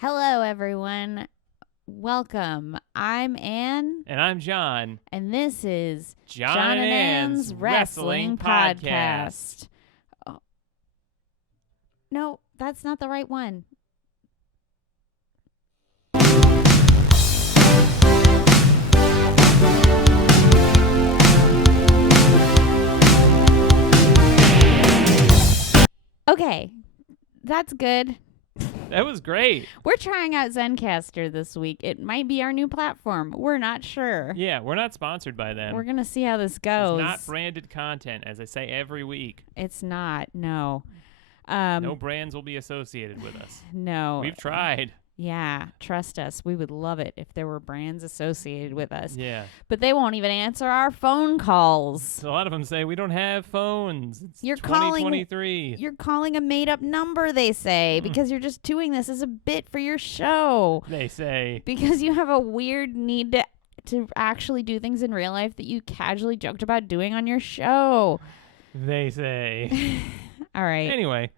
Hello, everyone. Welcome. I'm Ann. And I'm John. And this is John and Ann's Wrestling Podcast. Oh. No, that's not the right one. Okay, that's good. That was great. We're trying out Zencaster this week. It might be our new platform. We're not sure. Yeah, we're not sponsored by them. We're going to see how this goes. It's not branded content, as I say every week. It's not, no. No brands will be associated with us. No. We've tried. Yeah, trust us. We would love it if there were brands associated with us. Yeah. But they won't even answer our phone calls. So a lot of them say, we don't have phones. It's You're 2023. You're calling a made-up number, they say, because you're just doing this as a bit for your show. They say. Because you have a weird need to actually do things in real life that you casually joked about doing on your show. They say. All right. Anyway.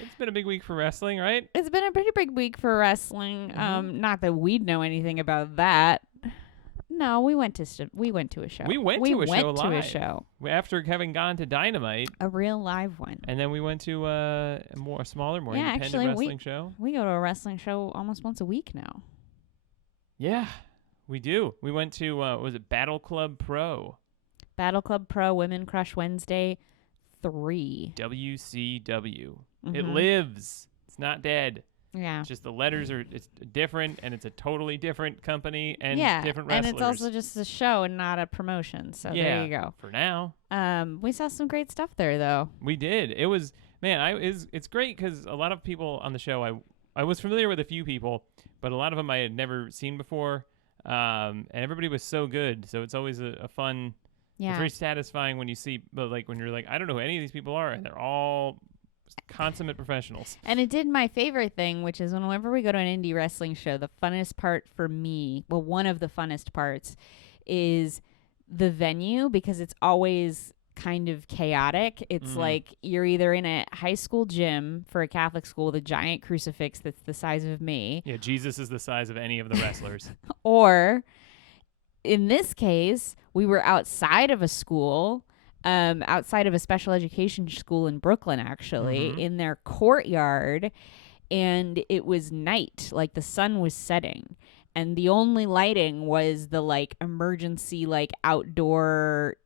It's been a big week for wrestling, right? It's been a pretty big week for wrestling. Not that we'd know anything about that. No, we went to a show. We went to a show. After having gone to Dynamite. A real live one. And then we went to a smaller, more independent wrestling show. We go to a wrestling show almost once a week now. Yeah, we do. We went to, was it Battle Club Pro? Battle Club Pro Women Crush Wednesday 3. WCW. Mm-hmm. It lives. It's not dead. Yeah. It's just the letters it's different, and it's a totally different company and different wrestlers. And it's also just a show and not a promotion. So there you go. For now. We saw some great stuff there, though. We did. It was, man, it's great because a lot of people on the show, I was familiar with a few people, but a lot of them I had never seen before. And everybody was so good. So it's always a fun... Yeah. It's very satisfying when you see, like, when you're like, I don't know who any of these people are, and they're all consummate professionals. And it did my favorite thing, which is whenever we go to an indie wrestling show, the funnest part for me, well, one of the funnest parts is the venue, because it's always kind of chaotic. It's like you're either in a high school gym for a Catholic school with a giant crucifix that's the size of me. Yeah, Jesus is the size of any of the wrestlers. Or... in this case, we were outside of a school, outside of a special education school in Brooklyn, actually, in their courtyard, and it was night, like the sun was setting, and the only lighting was the, like, emergency, like, outdoor,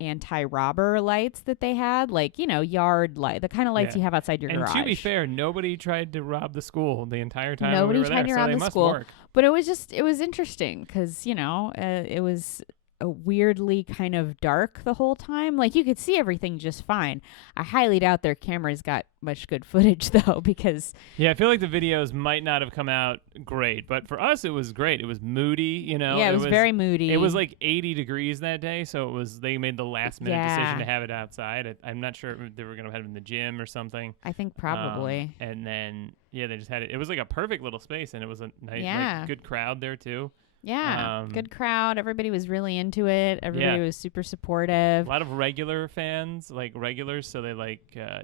anti-robber lights that they had, like, yard light, the kind of lights you have outside your garage. And to be fair, nobody tried to rob the school the entire time Nobody we were tried there, to rob so the must school. Work. But it was interesting because, it was a weirdly kind of dark the whole time. Like, you could see everything just fine. I highly doubt their cameras got much good footage, though, because... Yeah, I feel like the videos might not have come out great, but for us, it was great. It was moody, Yeah, it was very moody. It was like 80 degrees that day, so they made the last-minute decision to have it outside. I'm not sure if they were going to have it in the gym or something. I think probably. And then, they just had it. It was like a perfect little space, and it was a nice, like, good crowd there, too. Yeah, good crowd. Everybody was really into it. Everybody was super supportive. A lot of regular fans, like regulars, so they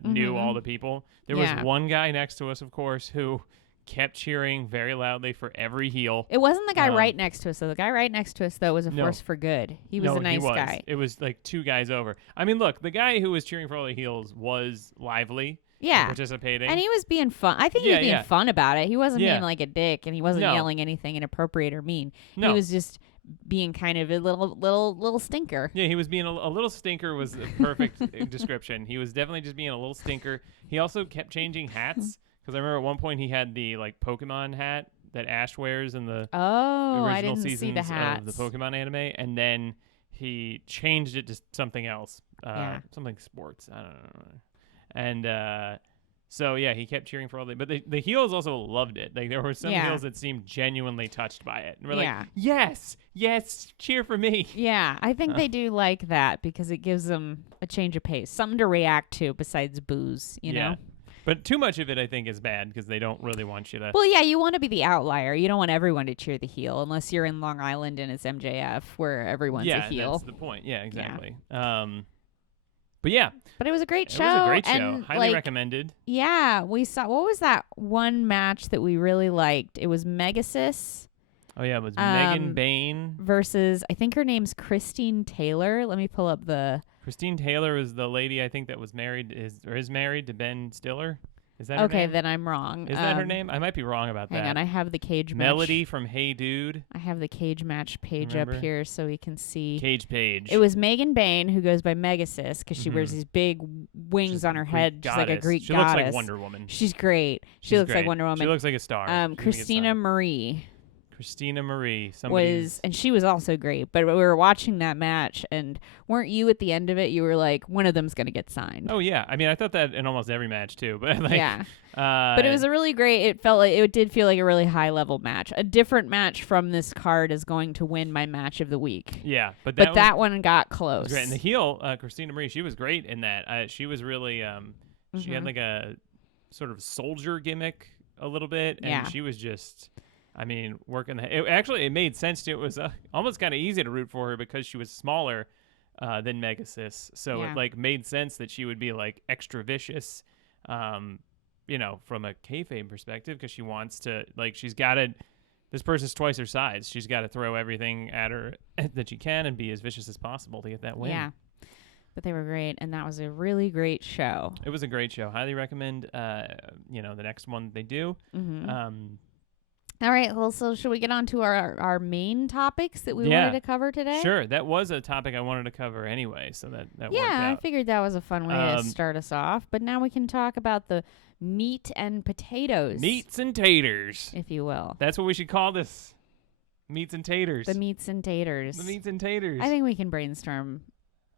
knew all the people. There was one guy next to us, of course, who kept cheering very loudly for every heel. It wasn't the guy right next to us, though. The guy right next to us, though, was a force for good. He was a nice guy. It was like two guys over. I mean, look, the guy who was cheering for all the heels was lively. Yeah. Participating. And he was being fun. I think he was being fun about it. He wasn't being like a dick, and he wasn't yelling anything inappropriate or mean. No. He was just being kind of a little stinker. Yeah, he was being a little stinker was the perfect description. He was definitely just being a little stinker. He also kept changing hats, because I remember at one point he had the, like, Pokemon hat that Ash wears in the original seasons of the Pokemon anime, and then he changed it to something else. Something sports. I don't know. And so, he kept cheering for all but the heels also loved it. Like, there were some heels that seemed genuinely touched by it. And we're like, yes, cheer for me. Yeah, I think they do like that because it gives them a change of pace, something to react to besides booze, you know? But too much of it, I think, is bad because they don't really want you to... Well, yeah, you want to be the outlier. You don't want everyone to cheer the heel unless you're in Long Island and it's MJF where everyone's a heel. Yeah, that's the point. Yeah, exactly. But yeah. But it was a great show. It was a great show. And, Highly recommended. Yeah. We saw, what was that one match that we really liked? It was Megasis. Oh, yeah. It was Megan Bain. Versus, I think her name's Christine Taylor. Let me pull up the... Christine Taylor is the lady I think that was married, is married to Ben Stiller. Is that her name? Okay, then I'm wrong. Is that her name? I might be wrong about that. Hang on, I have the cage match. Melody from Hey Dude. I have the cage match page up here so we can see. Cage page. It was Megan Bain, who goes by Megasis, because she wears these big wings on her head. She's like a Greek goddess. She looks like Wonder Woman. She's great. She looks like Wonder Woman. She looks like a star. Christina Marie. And she was also great. But we were watching that match, and weren't you at the end of it? You were like, one of them's gonna get signed. Oh yeah, I mean, I thought that in almost every match too. But like, yeah, but it was a really great. It did feel like a really high level match. A different match from this card is going to win my match of the week. Yeah, but that one got close. Great. And the heel, Christina Marie, she was great in that. She was really, she had like a sort of soldier gimmick a little bit, and she was just. I mean, working it made sense to. It was almost kind of easy to root for her because she was smaller than Megasis, so it like made sense that she would be like extra vicious, from a kayfabe perspective, because she wants to she's got to. This person's twice her size. She's got to throw everything at her that she can and be as vicious as possible to get that win. Yeah, but they were great, and that was a really great show. It was a great show. Highly recommend. The next one they do. Mm-hmm. All right, well, so should we get on to our main topics that we wanted to cover today? Sure, that was a topic I wanted to cover anyway, so that worked out. Yeah, I figured that was a fun way to start us off, but now we can talk about the meat and potatoes. Meats and taters. If you will. That's what we should call this. Meats and taters. The meats and taters. The meats and taters. I think we can brainstorm.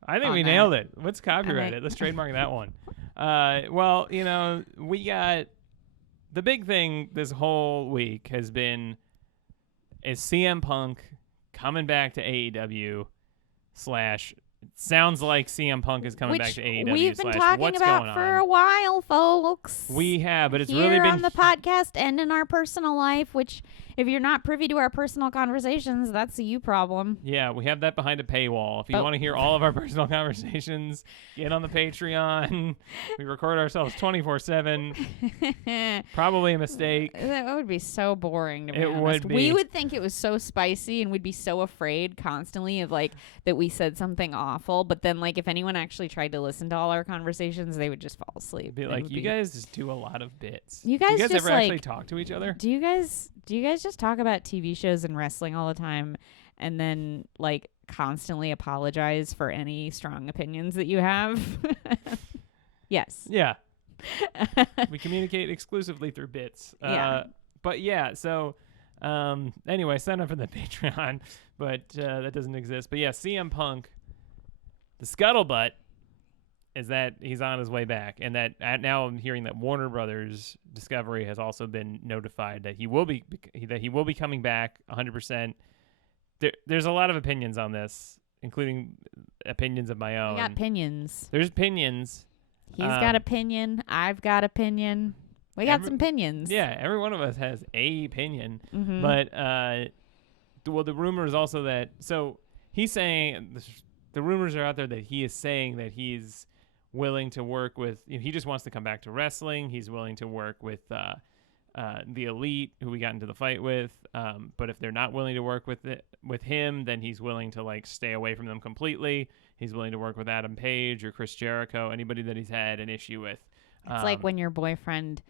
I think we nailed it. Let's copyright it. Let's trademark that one. Well, we got... The big thing this whole week is CM Punk coming back to AEW / sounds like CM Punk is coming back to AEW. We've been talking about for a while, folks. We have, but it's here really been on the podcast and in our personal life, which if you're not privy to our personal conversations, that's a you problem. Yeah, we have that behind a paywall. If you want to hear all of our personal conversations, get on the Patreon. We record ourselves 24/7. Probably a mistake. That would be so boring to be honest. Would be. We would think it was so spicy, and we'd be so afraid constantly of that we said something awful. But then if anyone actually tried to listen to all our conversations, they would just fall asleep. Be like, you guys just do a lot of bits. You guys do you guys just ever actually talk to each other? Do you guys just talk about TV shows and wrestling all the time, and then constantly apologize for any strong opinions that you have? Yes. Yeah. We communicate exclusively through bits. But yeah, so anyway, sign up for the Patreon, but that doesn't exist. But yeah, CM Punk, the scuttlebutt is that he's on his way back, and that now I'm hearing that Warner Brothers Discovery has also been notified that he will be coming back 100%. There's a lot of opinions on this, including opinions of my own. We got opinions. There's opinions. He's got opinion. I've got opinion. We got some opinions. Yeah, every one of us has a opinion. Mm-hmm. But the rumor is also that he's saying the rumors are out there that he is saying that he's willing to work with, he just wants to come back to wrestling. He's willing to work with the Elite, who we got into the fight with. But if they're not willing to work with him, then he's willing to stay away from them completely. He's willing to work with Adam Page or Chris Jericho, anybody that he's had an issue with. It's like when your boyfriend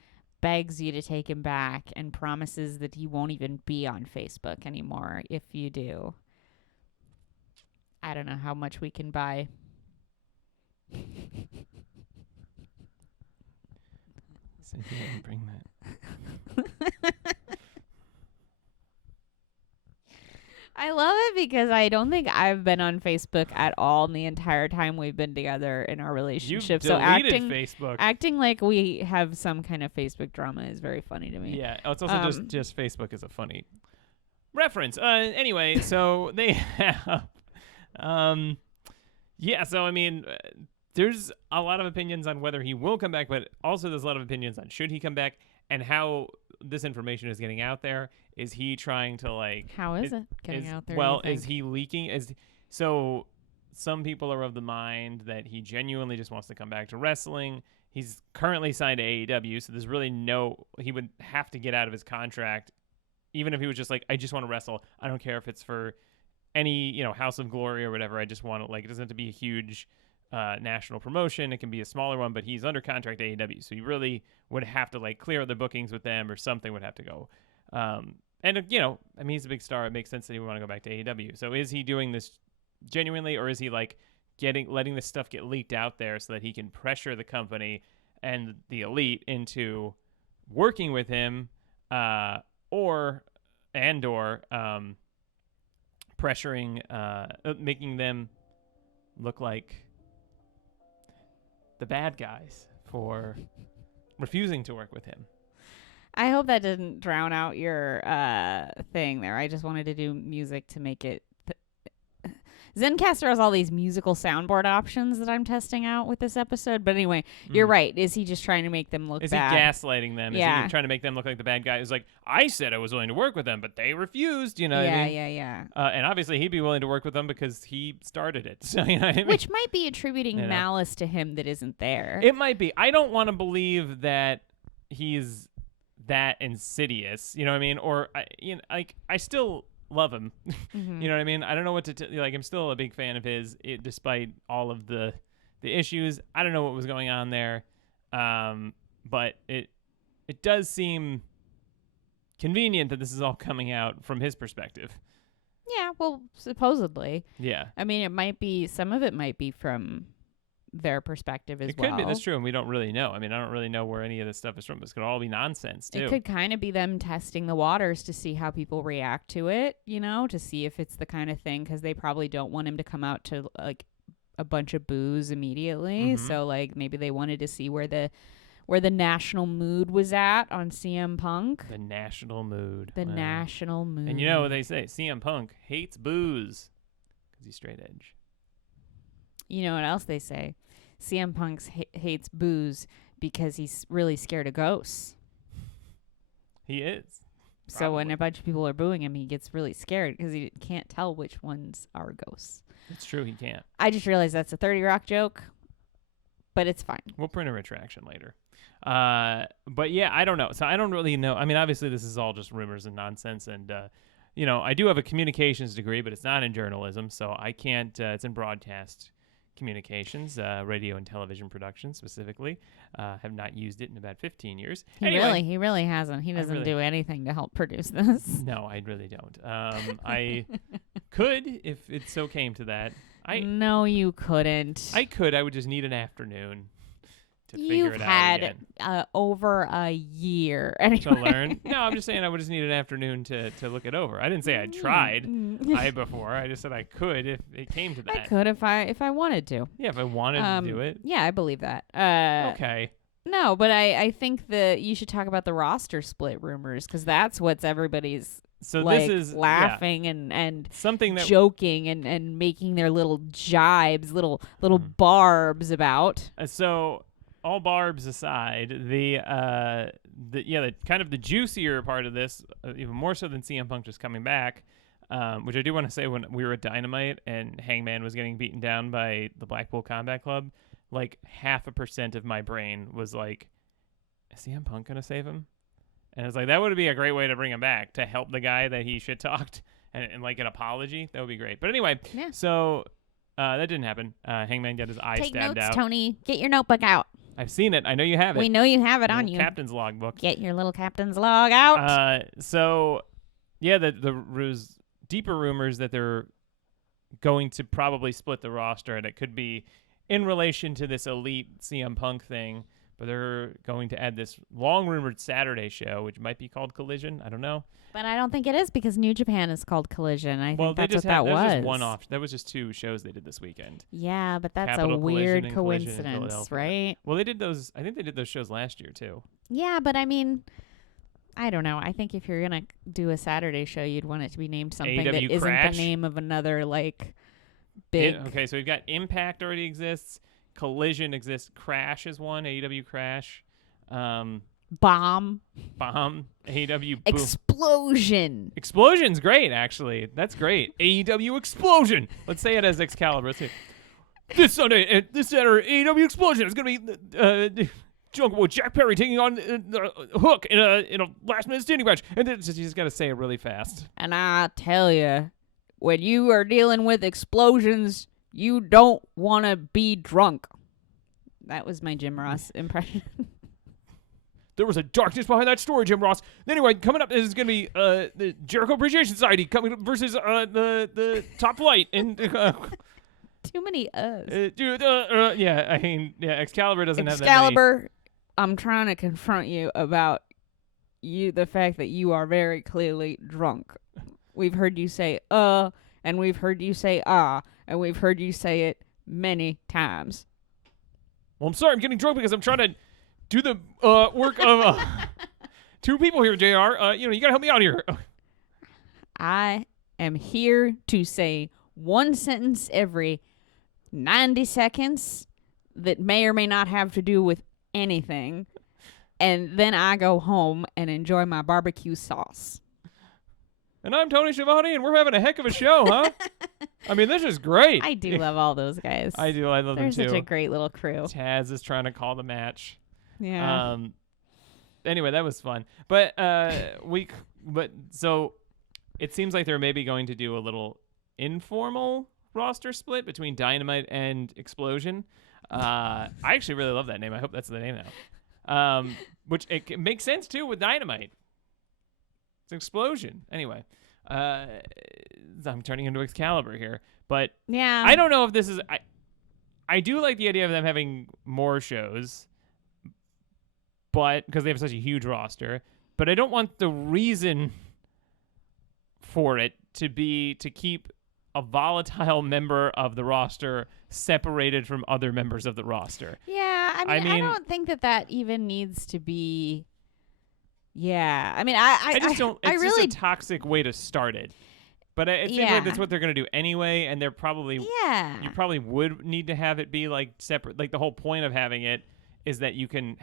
begs you to take him back and promises that he won't even be on Facebook anymore if you do. I don't know how much we can buy. Cynthia didn't bring that. I love it because I don't think I've been on Facebook at all in the entire time we've been together in our relationship. You've deleted Facebook. Acting like we have some kind of Facebook drama is very funny to me. Yeah, it's also just Facebook is a funny reference. Anyway, so they have, so I mean, there's a lot of opinions on whether he will come back, but also there's a lot of opinions on should he come back and how this information is getting out there. Is he trying to How is it getting out there? Well, is he leaking? So some people are of the mind that he genuinely just wants to come back to wrestling. He's currently signed to AEW, so there's really he would have to get out of his contract, even if he was just like, I just want to wrestle. I don't care if it's for any, House of Glory or whatever. I just want to, it doesn't have to be a huge national promotion. It can be a smaller one, but he's under contract to AEW, so he really would have to clear the bookings with them, or something would have to go. And he's a big star. It makes sense that he would want to go back to AEW. So is he doing this genuinely, or is he letting this stuff get leaked out there so that he can pressure the company and the elite into working with him, or pressuring, making them look like the bad guys for refusing to work with him? I hope that didn't drown out your thing there. I just wanted to do music to make it. Zencaster has all these musical soundboard options that I'm testing out with this episode. But anyway, you're right. Is he just trying to make them look bad? Is he gaslighting them? Yeah. Is he trying to make them look like the bad guy? It's like, I said I was willing to work with them, but they refused, what I mean? Yeah. And obviously he'd be willing to work with them because he started it. So, you know what I mean? Which might be attributing malice to him that isn't there. It might be. I don't want to believe that he's that insidious, you know what I mean? Or, I still love him. Mm-hmm. You know what I mean? I don't know what to I'm still a big fan of his, despite all of the issues. I don't know what was going on there, but it does seem convenient that this is all coming out from his perspective. Yeah, well, supposedly. Yeah. I mean, some of it might be from their perspective as well. It could be. That's true, and we don't really know. I mean, I don't really know where any of this stuff is from. This could all be nonsense, too. It could kind of be them testing the waters to see how people react to it, to see if it's the kind of thing, because they probably don't want him to come out to, a bunch of boos immediately. Mm-hmm. So, maybe they wanted to see where the national mood was at on CM Punk. The national mood. National mood. And you know what they say? CM Punk hates booze because he's straight edge. You know what else they say? CM Punk hates booze because he's really scared of ghosts. He is. So Probably. when a bunch of people are booing him, he gets really scared because he can't tell which ones are ghosts. It's true, he can't. I just realized that's a 30 Rock joke, but it's fine. We'll print a retraction later. But yeah, I don't know. So I don't really know. I mean, obviously this is all just rumors and nonsense, and I do have a communications degree, but it's not in journalism, so I can't. It's in broadcast communications, radio and television production specifically. Have not used it in about 15 years. He really hasn't. He doesn't do anything to help produce this. No, I really don't. I could if it so came to that. No, you couldn't. I could. I would just need an afternoon to figure it out again. You've had over a year to learn. No, I'm just saying I would just need an afternoon to look it over. I didn't say I tried before. I just said I could if it came to that. I could if I wanted to. Yeah, if I wanted to do it. Yeah, I believe that. Okay. No, but I think that you should talk about the roster split rumors, because that's what's everybody's this is laughing and something that joking and making their little jibes, little barbs about. So all barbs aside, the kind of the juicier part of this, even more so than CM Punk just coming back, which I do want to say, when we were at Dynamite and Hangman was getting beaten down by the Blackpool Combat Club, 0.5% of my brain was like, is CM Punk gonna save him? And it's like, that would be a great way to bring him back, to help the guy that he shit talked, and like an apology. That would be great. But anyway, so that didn't happen. Hangman got his eye Take stabbed notes, out. Tony. Get your notebook out. I've seen it. I know you have it. We know you have it on you. Captain's logbook. Get your little captain's log out. So, yeah, the deeper rumors that they're going to probably split the roster, and it could be in relation to this elite CM Punk thing, but they're going to add this long-rumored Saturday show, which might be called Collision. I don't know. But I don't think it is, because New Japan is called Collision. I think that's what that was. Just one-off. That was just 2 shows they did this weekend. Yeah, but that's Capital a weird Collision coincidence, right? Well, they did those. I think they did those shows last year too. Yeah, but I mean, I don't know. I think if you're gonna do a Saturday show, you'd want it to be named something that AEW isn't Crash? the name of another big. Okay, so we've got Impact already exists. Collision exists. Crash is one. AEW Crash. Bomb. bomb. AEW boom. Explosion. Explosion's great, actually. That's great. AEW Explosion. Let's say it as Excalibur. Let's see. This Sunday, at this Saturday, AEW Explosion. It's going to be Jungle Boy Jack Perry taking on Hook in a last-minute standing match. And then you just got to say it really fast. And I tell you, when you are dealing with explosions, you don't want to be drunk. That was my Jim Ross impression. There was a darkness behind that story, Jim Ross. Anyway, coming up is going to be the Jericho Appreciation Society coming up versus the Top Flight. And too many Excalibur doesn't have that many. Excalibur, I'm trying to confront you about the fact that you are very clearly drunk. We've heard you say and we've heard you say and we've heard you say it many times. Well, I'm sorry, I'm getting drunk because I'm trying to do the work of two people here, JR. You got to help me out here. I am here to say one sentence every 90 seconds that may or may not have to do with anything. And then I go home and enjoy my barbecue sauce. And I'm Tony Schiavone, and we're having a heck of a show, huh? I mean, this is great. I do love all those guys. I do. I love them too. They're such a great little crew. Taz is trying to call the match. Yeah. Anyway, that was fun. But so it seems like they're maybe going to do a little informal roster split between Dynamite and Explosion. I actually really love that name. I hope that's the name now. Which it makes sense too with Dynamite. It's Explosion. Anyway, I'm turning into Excalibur here, but yeah, I don't know if this is. I do like the idea of them having more shows, but because they have such a huge roster. But I don't want the reason for it to be to keep a volatile member of the roster separated from other members of the roster. Yeah, I mean I don't think that even needs to be. Yeah, I mean, I just don't. It's really just a toxic way to start it. But it seems like that's what they're going to do anyway, and they're probably you probably would need to have it be like separate. Like the whole point of having it is that you can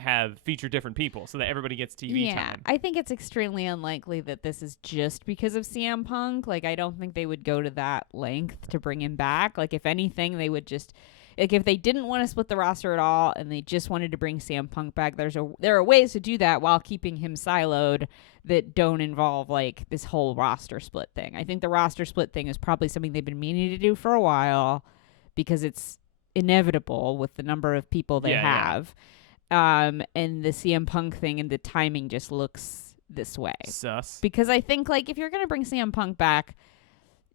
feature different people so that everybody gets TV time. I think it's extremely unlikely that this is just because of CM Punk. Like, I don't think they would go to that length to bring him back. Like, if anything, they would just. Like, if they didn't want to split the roster at all and they just wanted to bring CM Punk back, there are ways to do that while keeping him siloed that don't involve, like, this whole roster split thing. I think the roster split thing is probably something they've been meaning to do for a while because it's inevitable with the number of people they have. And the CM Punk thing and the timing just looks this way. Sus. Because I think, like, if you're going to bring CM Punk back,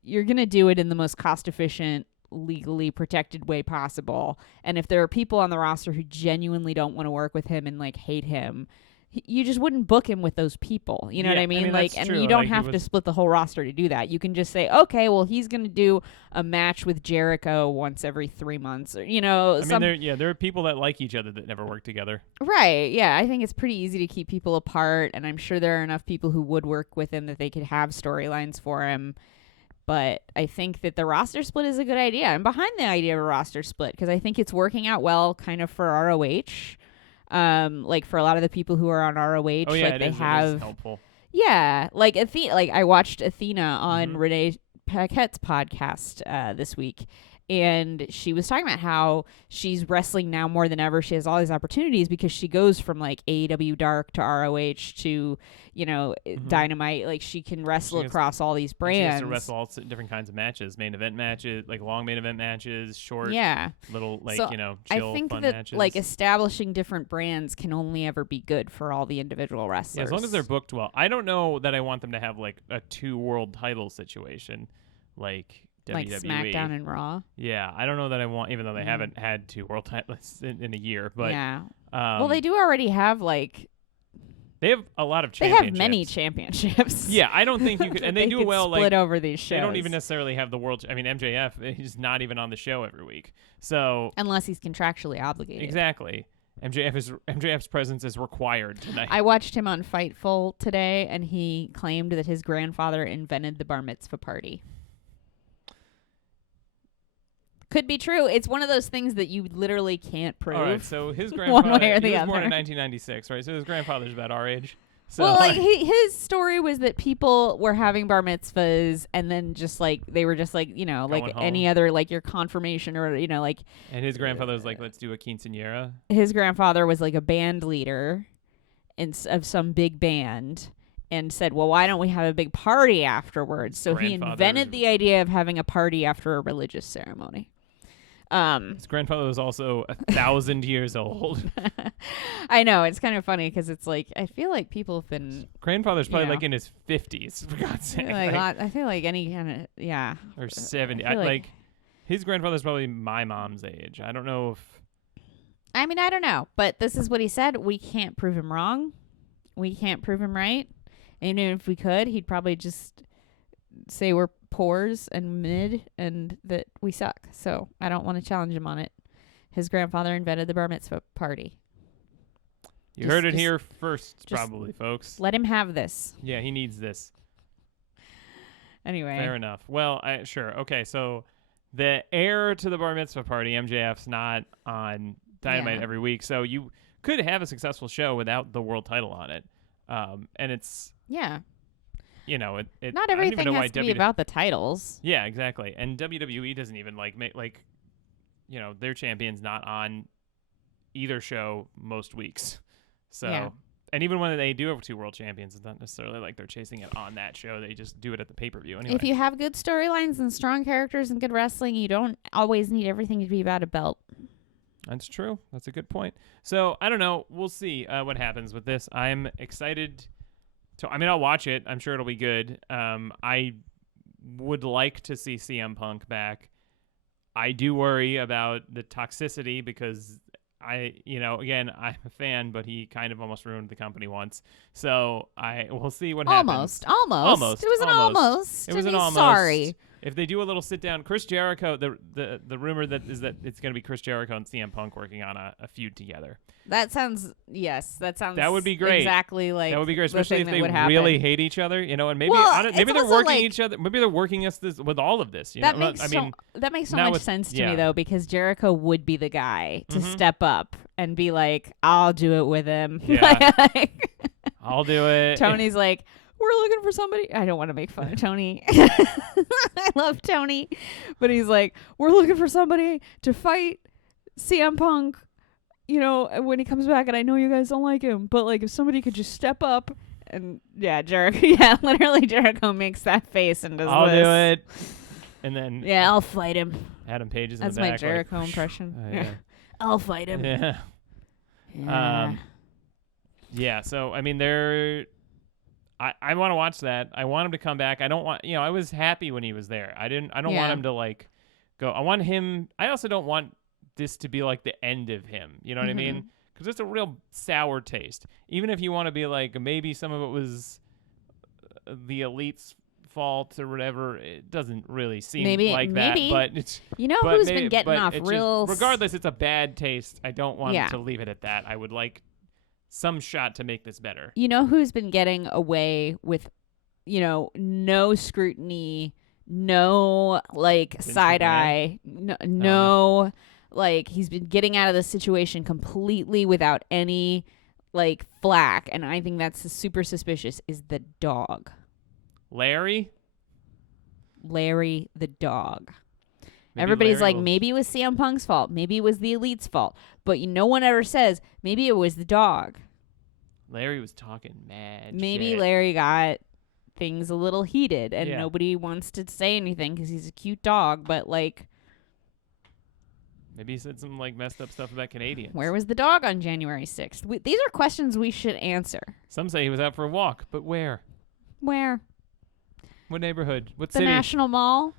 you're going to do it in the most cost-efficient, legally protected way possible. And if there are people on the roster who genuinely don't want to work with him and like hate him, you just wouldn't book him with those people. You know what I mean? Like, and you don't have to split the whole roster to do that. You can just say, okay, well, he's going to do a match with Jericho once every 3 months, or, you know. I mean, there are people that like each other that never work together. Right. Yeah. I think it's pretty easy to keep people apart, and I'm sure there are enough people who would work with him that they could have storylines for him. But I think that the roster split is a good idea. I'm behind the idea of a roster split because I think it's working out well kind of for ROH. Like for a lot of the people who are on ROH, it is helpful. Yeah, like I watched Athena on Renee Paquette's podcast this week, and she was talking about how she's wrestling now more than ever. She has all these opportunities because she goes from like AEW Dark to ROH to, you know, Dynamite. Like she can wrestle across all these brands. She has to wrestle all different kinds of matches, main event matches, like long main event matches, short, little like, so chill, I think fun that matches. Like establishing different brands can only ever be good for all the individual wrestlers. Yeah, as long as they're booked well. I don't know that I want them to have like a 2 world title situation, like WWE. Like SmackDown and Raw. Yeah, I don't know that I want, even though they haven't had 2 world titles in a year. But yeah, well, they do already have like. They have a lot of championships. They have many championships. Yeah, I don't think you could, and they do well. Split over these shows. They don't even necessarily have the world. I mean, MJF is not even on the show every week, so unless he's contractually obligated. Exactly. MJF's presence is required tonight. I watched him on Fightful today, and he claimed that his grandfather invented the bar mitzvah party. Could be true. It's one of those things that you literally can't prove. All right, so his grandfather, one way or the he was other. born in 1996, right? So his grandfather's about our age. So, well, like his story was that people were having bar mitzvahs and then just like they were just like, you know, like Going any home. other like your confirmation or, you know, like And his grandfather was like, let's do a quinceañera. his grandfather was like a band leader of some big band and said, well, why don't we have a big party afterwards? So he invented the idea of having a party after a religious ceremony. His grandfather was also 1,000 years old. I know, it's kind of funny because it's like I feel like people have been. Grandfather's probably like in his 50s, for God's sake. I feel like any kind of or 70. Like his grandfather's probably my mom's age. I don't know if. I mean, I don't know, but this is what he said. We can't prove him wrong. We can't prove him right. And even if we could, he'd probably just say we're poors and mid and that we suck. So I don't want to challenge him on it. His grandfather invented the bar mitzvah party. You heard it here first, probably, folks. Let him have this. Yeah, he needs this. Anyway. Fair enough. Well, sure. Okay, so the heir to the bar mitzvah party, MJF's not on Dynamite every week. So you could have a successful show without the world title on it. And it's... Yeah. You know, it not everything has to be about the titles. Yeah, exactly. And WWE doesn't even their champion's not on either show most weeks. So, and even when they do have 2 world champions, it's not necessarily like they're chasing it on that show. They just do it at the pay-per-view anyway. If you have good storylines and strong characters and good wrestling, you don't always need everything to be about a belt. That's true. That's a good point. So, I don't know. We'll see what happens with this. I'm excited. I'll watch it. I'm sure it'll be good. I would like to see CM Punk back. I do worry about the toxicity because again, I'm a fan, but he kind of almost ruined the company once. So we'll see what happens. Almost. It was an almost. It was an almost. Sorry. If they do a little sit down, Chris Jericho, the rumor that is that it's going to be Chris Jericho and CM Punk working on a feud together. That sounds that would be great. Exactly like that would be great, especially if they really really hate each other, and maybe maybe they're working each other. Maybe they're working us with all of this. That makes so much sense to me though, because Jericho would be the guy to step up and be like, "I'll do it with him." Yeah. I'll do it. Tony's like, we're looking for somebody. I don't want to make fun of Tony. I love Tony. But he's like, we're looking for somebody to fight CM Punk, when he comes back. And I know you guys don't like him. But, like, if somebody could just step up. And, Jericho. Yeah, literally Jericho makes that face and does I'll this. do it. And then. Yeah, I'll fight him. Adam Page is in That's the back. That's my Jericho impression. Yeah. I'll fight him. Yeah. Yeah, so, I mean, I want to watch that. I want him to come back. I don't want, I was happy when he was there. I don't want him to like go. I want him. I also don't want this to be like the end of him. You know what I mean? Because it's a real sour taste. Even if you want to be like, maybe some of it was the Elite's fault or whatever, it doesn't really seem like that. But it's, who's been getting off real. Regardless, it's a bad taste. I don't want to leave it at that. I would like some shot to make this better. You know who's been getting away with, no scrutiny, no like side eye, no like he's been getting out of the situation completely without any like flack, and I think that's super suspicious. Is the dog Larry the dog? Maybe everybody's like, maybe it was CM Punk's fault. Maybe it was the Elite's fault. But no one ever says, maybe it was the dog. Larry was talking mad Maybe shit. Larry got things a little heated and nobody wants to say anything because he's a cute dog. But, like... Maybe he said some, like, messed up stuff about Canadians. Where was the dog on January 6th? These are questions we should answer. Some say he was out for a walk. But where? Where? What neighborhood? What the city? The National Mall?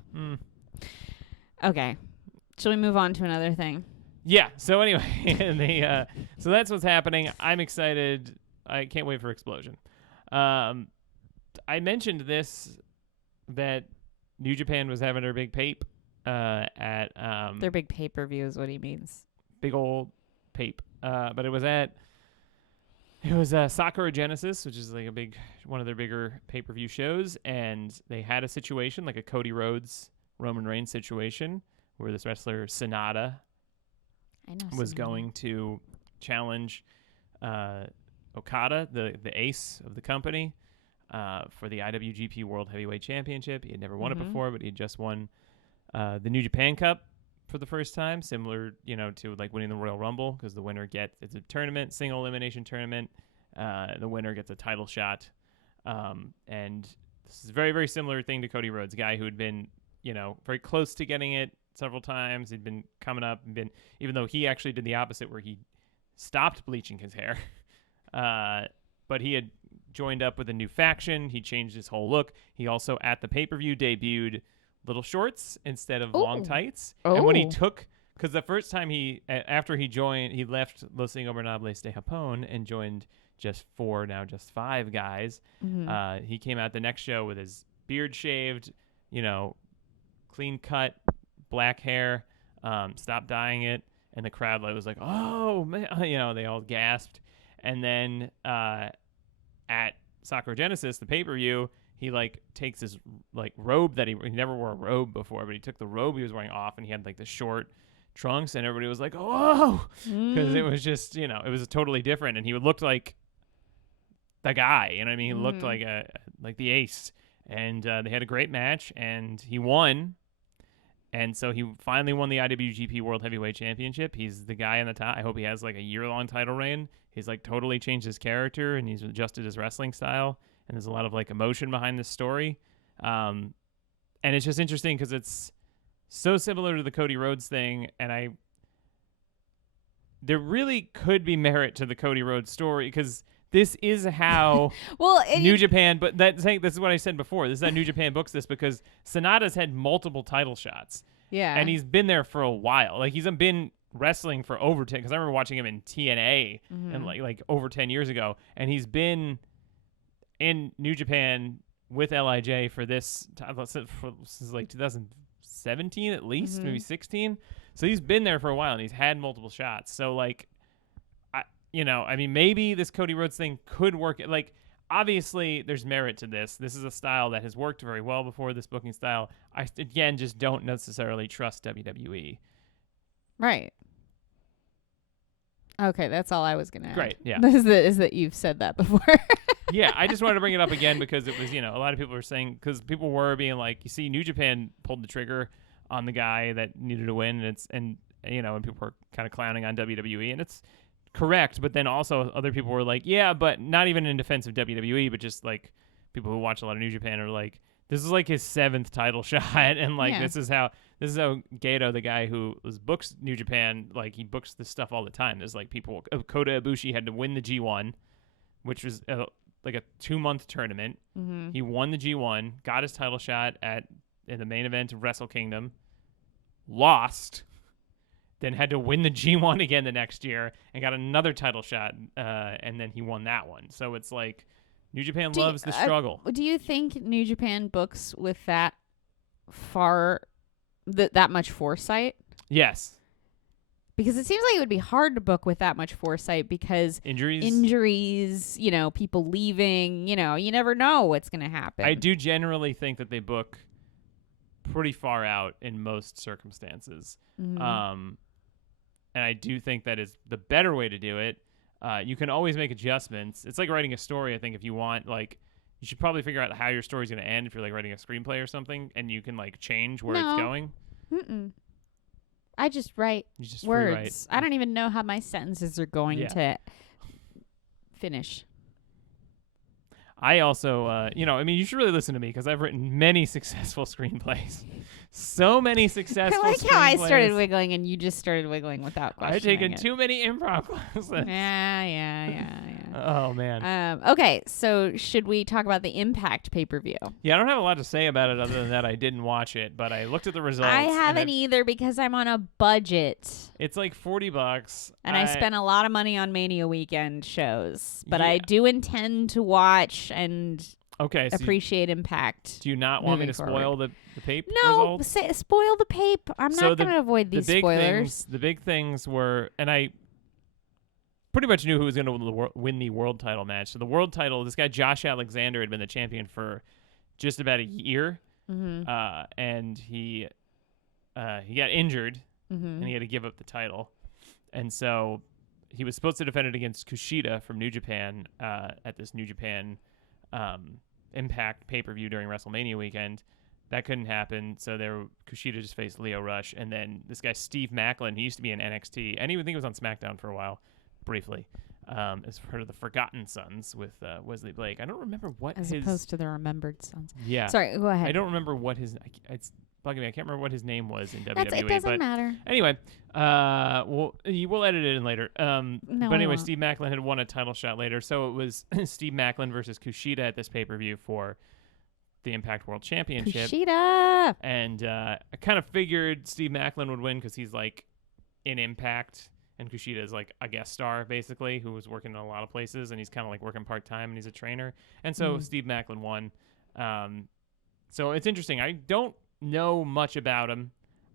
Okay. Shall we move on to another thing? Yeah. So anyway, so that's what's happening. I'm excited. I can't wait for Explosion. I mentioned that New Japan was having their big pape at their big pay-per-view is what he means. Big old pape. But it was Sakura Genesis, which is like one of their bigger pay-per-view shows, and they had a situation like a Cody Rhodes Roman Reigns situation where this wrestler Sonata was going to challenge Okada, the ace of the company, for the IWGP World Heavyweight Championship. He had never won it before, but he had just won the New Japan Cup for the first time, similar, to like winning the Royal Rumble, because the winner it's a tournament, single elimination tournament. The winner gets a title shot. And this is a very, very similar thing to Cody Rhodes, a guy who had been, very close to getting it several times. He'd been coming up and even though he actually did the opposite where he stopped bleaching his hair. But he had joined up with a new faction. He changed his whole look. He also, at the pay-per-view, debuted little shorts instead of long tights. And when he because the first time after he joined, he left Los Ingobernables de Japón and joined just 5 guys. He came out the next show with his beard shaved, clean cut, black hair, stopped dyeing it, and the crowd was like, "Oh man!" They all gasped. And then at Sakura Genesis, the pay-per-view, he takes his robe that he never wore a robe before, but he took the robe he was wearing off, and he had the short trunks, and everybody was like, "Oh!" Because it was just it was totally different, and he looked like the guy. You know what I mean? He looked like the ace, and they had a great match, and he won. And so he finally won the IWGP World Heavyweight Championship. He's the guy on the top. I hope he has a year-long title reign. He's totally changed his character, and he's adjusted his wrestling style. And there's a lot of emotion behind this story. And it's just interesting because it's so similar to the Cody Rhodes thing. And there really could be merit to the Cody Rhodes story, because this is how New Japan, but this is what I said before. This is how New Japan books this, because Sonata's had multiple title shots. Yeah. And he's been there for a while. He's been wrestling for over 10, because I remember watching him in TNA and like over 10 years ago. And he's been in New Japan with LIJ for this since 2017 at least, maybe 16. So he's been there for a while, and he's had multiple shots. So maybe this Cody Rhodes thing could work. Obviously, there's merit to this. This is a style that has worked very well before, this booking style. I, again, just don't necessarily trust WWE. Right. Okay, that's all I was going to add. Great, yeah. is that you've said that before. Yeah, I just wanted to bring it up again because it was, a lot of people were saying, because people were being like, you see, New Japan pulled the trigger on the guy that needed to win, and people were kind of clowning on WWE, and it's correct, but then also other people were like, yeah, but not even in defense of WWE, but just people who watch a lot of New Japan are like, this is his 7th title shot, and this is how Gato, the guy who books New Japan, he books this stuff all the time. There's people, Kota Ibushi had to win the G1, which was a 2-month tournament. He won the G1, got his title shot in the main event of Wrestle Kingdom, lost, then had to win the G1 again the next year and got another title shot, and then he won that one. So it's New Japan loves the struggle. Do you think New Japan books with that that much foresight? Yes. Because it seems like it would be hard to book with that much foresight, because injuries, people leaving, you never know what's going to happen. I do generally think that they book pretty far out in most circumstances. And I do think that is the better way to do it. You can always make adjustments. It's like writing a story. I think if you want, you should probably figure out how your story's going to end if you're writing a screenplay or something, and you can change where it's going. I just write words. I don't even know how my sentences are going to finish. I also, you should really listen to me, because I've written many successful screenplays. So many successful I like screenplays. how I started wiggling and you just started wiggling without questioning I've taken too many improv classes. Yeah. Oh, man. Okay, so should we talk about the Impact pay-per-view? Yeah, I don't have a lot to say about it other than that I didn't watch it, but I looked at the results. I haven't either, because I'm on a budget. It's $40. And I spent a lot of money on Mania weekend shows, but I do intend to watch and appreciate Impact. Do you not want me to spoil the PAPE No, results? Spoil the PAPE. I'm not going to avoid these spoilers. The big things were, and I pretty much knew who was going to win the world title match. So the world title, this guy Josh Alexander had been the champion for just about a year, and he got injured, and he had to give up the title. And so he was supposed to defend it against Kushida from New Japan at this New Japan Impact pay-per-view during WrestleMania weekend. That couldn't happen, so Kushida just faced Lio Rush, and then this guy Steve Macklin, he used to be in NXT, and even think he was on SmackDown for a while, briefly, as part of the Forgotten Sons with Wesley Blake. I don't remember what as opposed to the Remembered Sons. Yeah. Sorry, go ahead. I don't remember what his... It's bugging me. I can't remember what his name was in WWE. It doesn't matter. Anyway, we'll edit it in later. No, but anyway, Steve Macklin had won a title shot later, so it was Steve Macklin versus Kushida at this pay-per-view for the Impact World Championship. Kushida! And I kind of figured Steve Macklin would win because he's like in Impact, and Kushida is like a guest star, basically, who was working in a lot of places, and he's kind of like working part-time, and he's a trainer. And so Steve Macklin won. So it's interesting. I don't know much about him.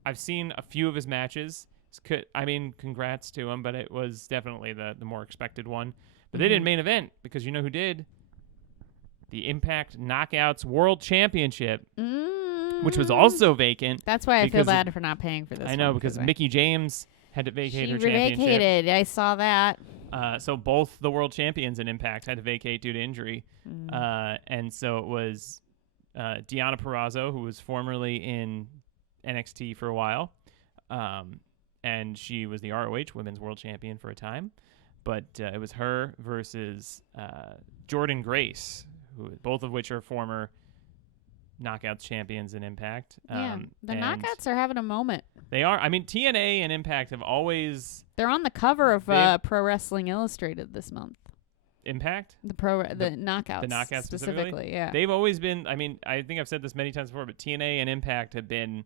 I've seen a few of his matches. Congrats to him, but it was definitely the more expected one. But they didn't main event because you know who did? The Impact Knockouts World Championship, which was also vacant. That's why I feel bad for not paying for this. I know, because Mickie James had to vacate her championship. She vacated. I saw that. So both the world champions in Impact had to vacate due to injury. And so it was Deonna Purrazzo, who was formerly in NXT for a while. And she was the ROH Women's World Champion for a time. But it was her versus Jordynne Grace, both of which are former Knockouts champions in Impact. The Knockouts are having a moment. They are. I mean, TNA and Impact have always... They're on the cover of Pro Wrestling Illustrated this month. Impact? The Knockouts. The Knockouts specifically, yeah. They've always been... I mean, I think I've said this many times before, but TNA and Impact have been,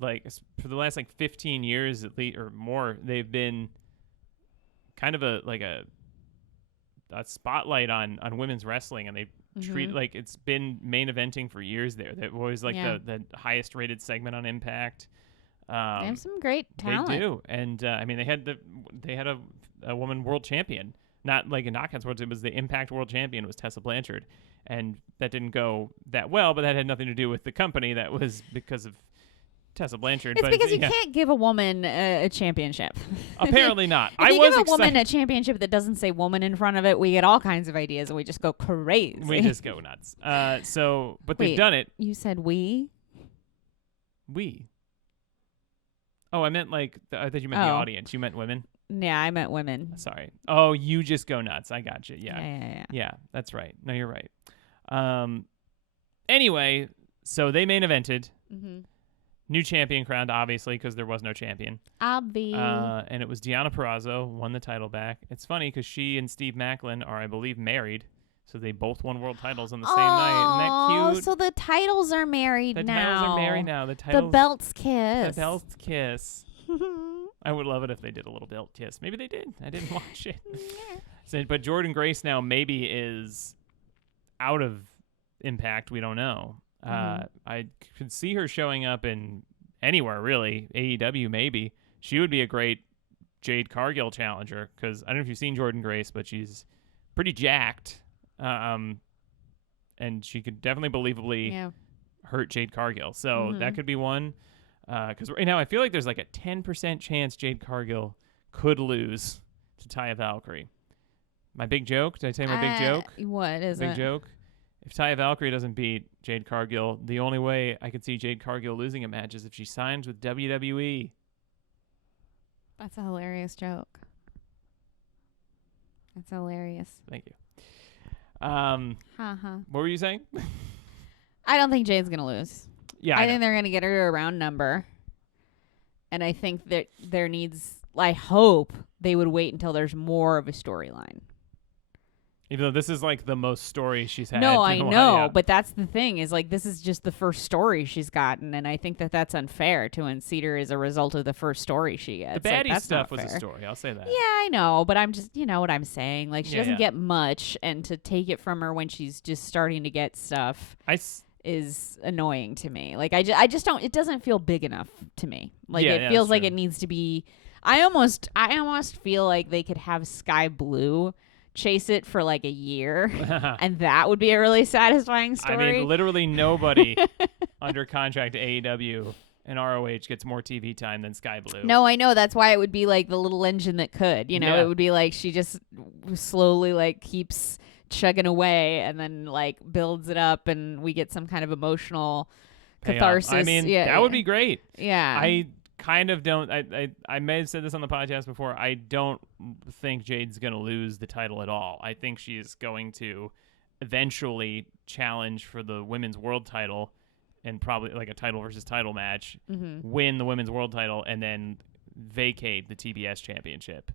like, for the last, 15 years at least, or more, they've been kind of a spotlight on women's wrestling, and they treat like it's been main eventing for years there. They're always the highest rated segment on Impact. They have some great talent. They do, and they had a woman world champion, not like a Knockouts world. It was the Impact world champion was Tessa Blanchard, and that didn't go that well. But that had nothing to do with the company. That was because of Tessa Blanchard. It's because you can't give a woman a championship. Apparently not. If you give a woman a championship that doesn't say woman in front of it, we get all kinds of ideas and we just go crazy. We just go nuts. But they've done it. You said we? We. Oh, I meant I thought you meant the audience. You meant women? Yeah, I meant women. Sorry. Oh, you just go nuts. I got you. Yeah. Yeah, that's right. No, you're right. Anyway, so they main evented. Mm-hmm. New champion crowned, obviously, because there was no champion. And it was Deonna Purrazzo won the title back. It's funny because she and Steve Macklin are, I believe, married. So they both won world titles on the same night. Isn't that cute? So the titles are married now. The titles are married now. The belts kiss. The belts kiss. I would love it if they did a little belt kiss. Maybe they did. I didn't watch it. But Jordynne Grace now maybe is out of Impact. We don't know. I could see her showing up in anywhere, really. AEW, maybe. She would be a great Jade Cargill challenger, because I don't know if you've seen Jordynne Grace, but she's pretty jacked. And she could definitely believably hurt Jade Cargill. So that could be one. Because right now I feel like there's like a 10% chance Jade Cargill could lose to Taya Valkyrie. My big joke? Did I say my big joke? What is it? Big joke? If Taya Valkyrie doesn't beat Jade Cargill, the only way I could see Jade Cargill losing a match is if she signs with WWE. That's a hilarious joke. That's hilarious. Thank you. What were you saying? I don't think Jade's going to lose. Yeah, I think they're going to get her to a round number. And I think that I hope they would wait until there's more of a storyline. Even though this is like the most story she's had. No, I know, but that's the thing is this is just the first story she's gotten, and I think that that's unfair to unseat her as a result of the first story she gets. The baddie stuff was a story, I'll say that. Yeah, I know, but I'm just, you know what I'm saying. She doesn't get much, and to take it from her when she's just starting to get stuff is annoying to me. I just don't, it doesn't feel big enough to me. It feels like it needs to be, I almost feel like they could have Sky Blue chase it for a year and that would be a really satisfying story. I mean, literally nobody under contract to AEW and ROH gets more TV time than Sky Blue. No, I know. That's why it would be like the little engine that could. You know, Yeah. it would be like she just slowly like keeps chugging away and then like builds it up and we get some kind of emotional catharsis. I mean, that would be great. Yeah. I kind of don't. I may have said this on the podcast before. I don't think Jade's going to lose the title at all. I think she's going to eventually challenge for the women's world title and probably like a title versus title match, win the women's world title, and then vacate the TBS championship.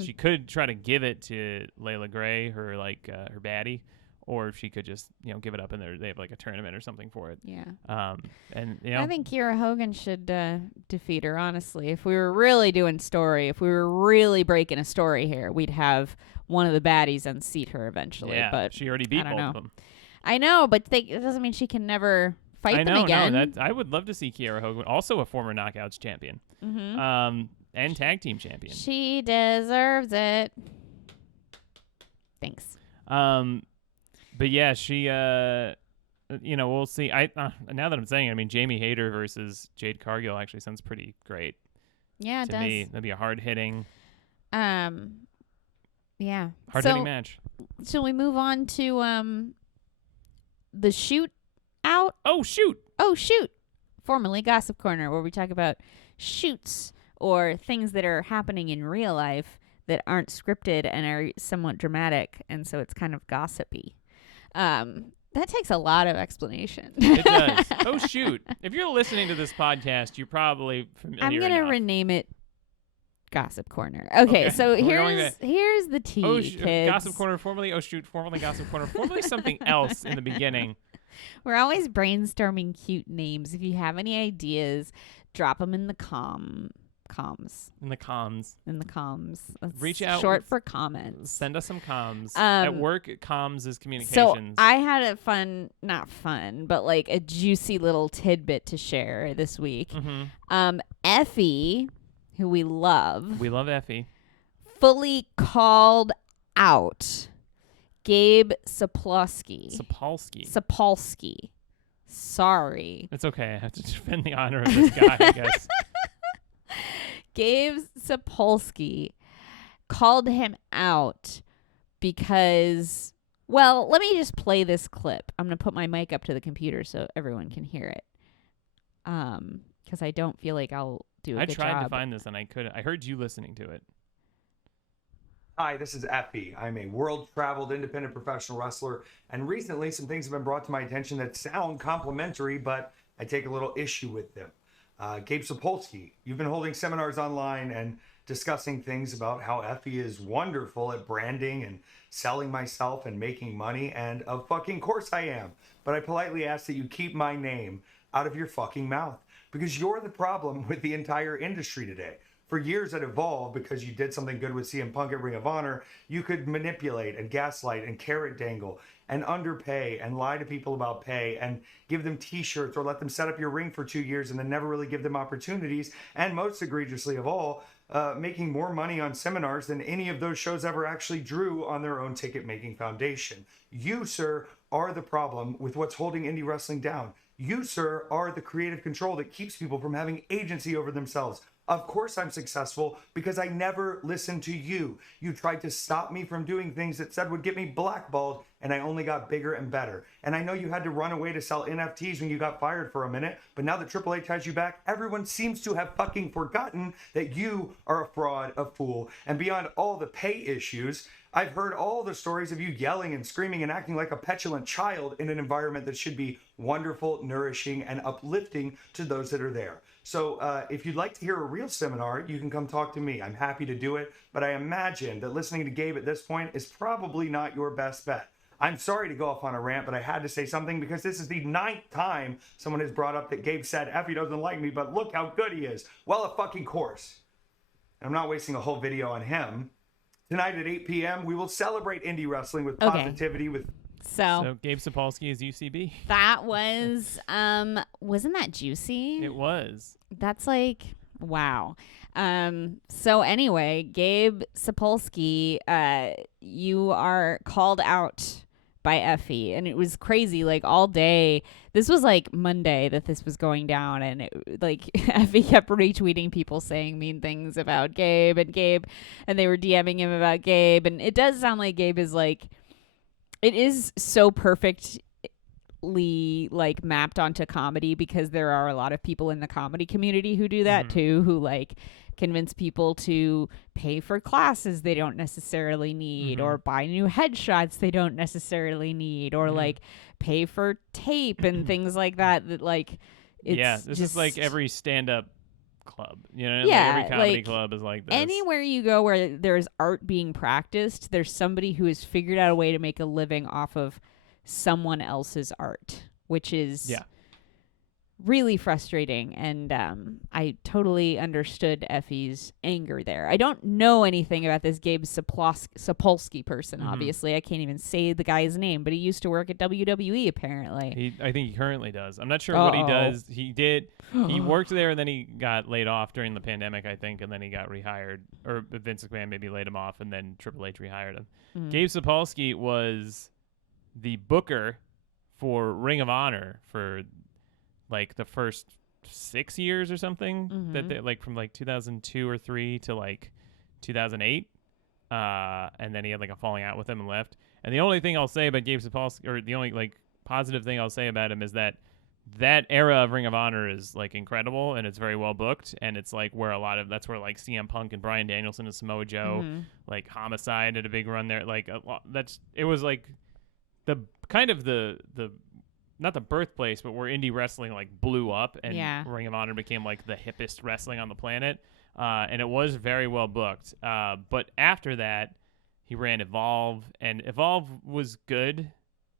She could try to give it to Layla Gray, her her baddie, or she could just give it up and they have like a tournament or something for it. Yeah. And I think Kiera Hogan should defeat her. Honestly, if we were really doing story, if we were really breaking a story here, we'd have one of the baddies unseat her eventually. Yeah, but she already beat both of them. I know, but it doesn't mean she can never fight them again. No, I would love to see Kiera Hogan, also a former Knockouts champion, and tag team champion. She deserves it. Thanks. But yeah, she, we'll see. Now that I'm saying it, I mean, Jamie Hayter versus Jade Cargill actually sounds pretty great. Yeah, it does. To me, that'd be a hard-hitting. Yeah. Hard-hitting match. So we move on to the shoot out. Oh shoot! Formerly Gossip Corner, where we talk about shoots or things that are happening in real life that aren't scripted and are somewhat dramatic, and so it's kind of gossipy. That takes a lot of explanation. It does. Oh shoot! If you're listening to this podcast, you're probably familiar. I'm gonna rename it Gossip Corner. Okay, so here's the tea, kids. Gossip Corner, formerly Oh Shoot, formerly Gossip Corner, formerly something else in the beginning. We're always brainstorming cute names. If you have any ideas, drop them in the comms. In the comms. That's reach out. Short for comments. Send us some comms. At work, comms is communications. So I had not fun, but like a juicy little tidbit to share this week. Effie, who we love. We love Effie. Fully called out Gabe Sapolsky. Sorry. It's okay. I have to defend the honor of this guy, I guess. Gabe Sapolsky called him out because, well, let me just play this clip. I'm going to put my mic up to the computer so everyone can hear it. Because I don't feel like I'll do a good job. I tried to find this and I couldn't. I heard you listening to it. Hi, this is Effie. I'm a world-traveled independent professional wrestler, and recently some things have been brought to my attention that sound complimentary, but I take a little issue with them. Gabe Sapolsky, you've been holding seminars online and discussing things about how Effie is wonderful at branding and selling myself and making money, and of fucking course I am. But I politely ask that you keep my name out of your fucking mouth, because you're the problem with the entire industry today. For years at Evolve, because you did something good with CM Punk at Ring of Honor, you could manipulate and gaslight and carrot dangle and underpay and lie to people about pay and give them t-shirts or let them set up your ring for 2 years and then never really give them opportunities. And most egregiously of all, making more money on seminars than any of those shows ever actually drew on their own ticket-making foundation. You, sir, are the problem with what's holding indie wrestling down. You, sir, are the creative control that keeps people from having agency over themselves. Of course I'm successful because I never listened to you. You tried to stop me from doing things that said would get me blackballed, and I only got bigger and better. And I know you had to run away to sell NFTs when you got fired for a minute, but now that Triple H has you back, everyone seems to have fucking forgotten that you are a fraud, a fool. And beyond all the pay issues, I've heard all the stories of you yelling and screaming and acting like a petulant child in an environment that should be wonderful, nourishing, and uplifting to those that are there. So if you'd like to hear a real seminar, you can come talk to me. I'm happy to do it, but I imagine that listening to Gabe at this point is probably not your best bet. I'm sorry to go off on a rant, but I had to say something because this is the 9th time someone has brought up that Gabe said, Effie doesn't like me, but look how good he is. Well, of fucking course. I'm not wasting a whole video on him. Tonight at 8 p.m., we will celebrate indie wrestling with positivity. So Gabe Sapolsky is UCB. That was, wasn't that juicy? It was. That's like, wow. So anyway, Gabe Sapolsky, you are called out by Effie, and it was crazy. Like all day, this was like Monday that this was going down, and Effie kept retweeting people saying mean things about Gabe, and they were DMing him about Gabe, and it does sound like Gabe is like, it is so perfectly like mapped onto comedy, because there are a lot of people in the comedy community who do that too, who like convince people to pay for classes they don't necessarily need, or buy new headshots they don't necessarily need, or like pay for tape and things like that like it's this just, is like every stand-up club, you know, yeah, like every comedy like club is like this. Anywhere you go where there's art being practiced, there's somebody who has figured out a way to make a living off of someone else's art, which is really frustrating. And I totally understood Effie's anger there. I don't know anything about this Gabe Sapolsky person, obviously. I can't even say the guy's name, but he used to work at WWE, apparently. I think he currently does. I'm not sure what he does. He worked there, and then he got laid off during the pandemic, I think, and then he got rehired. Or Vince McMahon maybe laid him off, and then Triple H rehired him. Gabe Sapolsky was the booker for Ring of Honor for like the first 6 years or something, that they, like from like 2002 or 3 to like 2008, and then he had like a falling out with him and left. And the only thing I'll say about Gabe Sapolsky, or the only like positive thing I'll say about him, is that era of Ring of Honor is like incredible, and it's very well booked, and it's like where that's where like CM Punk and Bryan Danielson and Samoa Joe, like Homicide had a big run there. Like it was like the kind of the not the birthplace, but where indie wrestling like blew up, and Ring of Honor became like the hippest wrestling on the planet. And it was very well booked. But after that, he ran Evolve, and Evolve was good,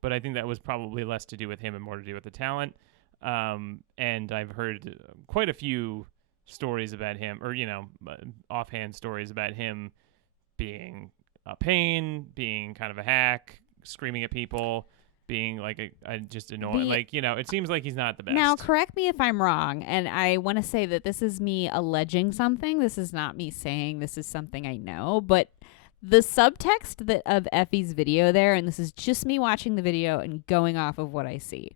but I think that was probably less to do with him and more to do with the talent. And I've heard quite a few stories about him, or, offhand stories about him being a pain, being kind of a hack, screaming at people, being like just annoying. It seems like he's not the best. Now, correct me if I'm wrong, and I want to say that this is me alleging something. This is not me saying this is something I know, but the subtext of Effie's video there, and this is just me watching the video and going off of what I see.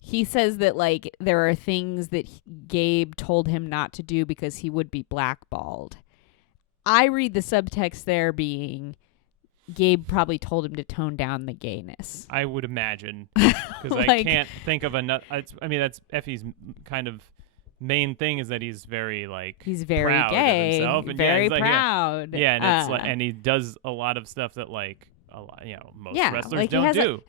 He says that like there are things that Gabe told him not to do because he would be blackballed. I read the subtext there being Gabe probably told him to tone down the gayness. I would imagine, because I can't think of another. I mean, that's Effie's kind of main thing, is that he's very proud gay, of himself, and very proud. And it's and he does a lot of stuff that most wrestlers don't do.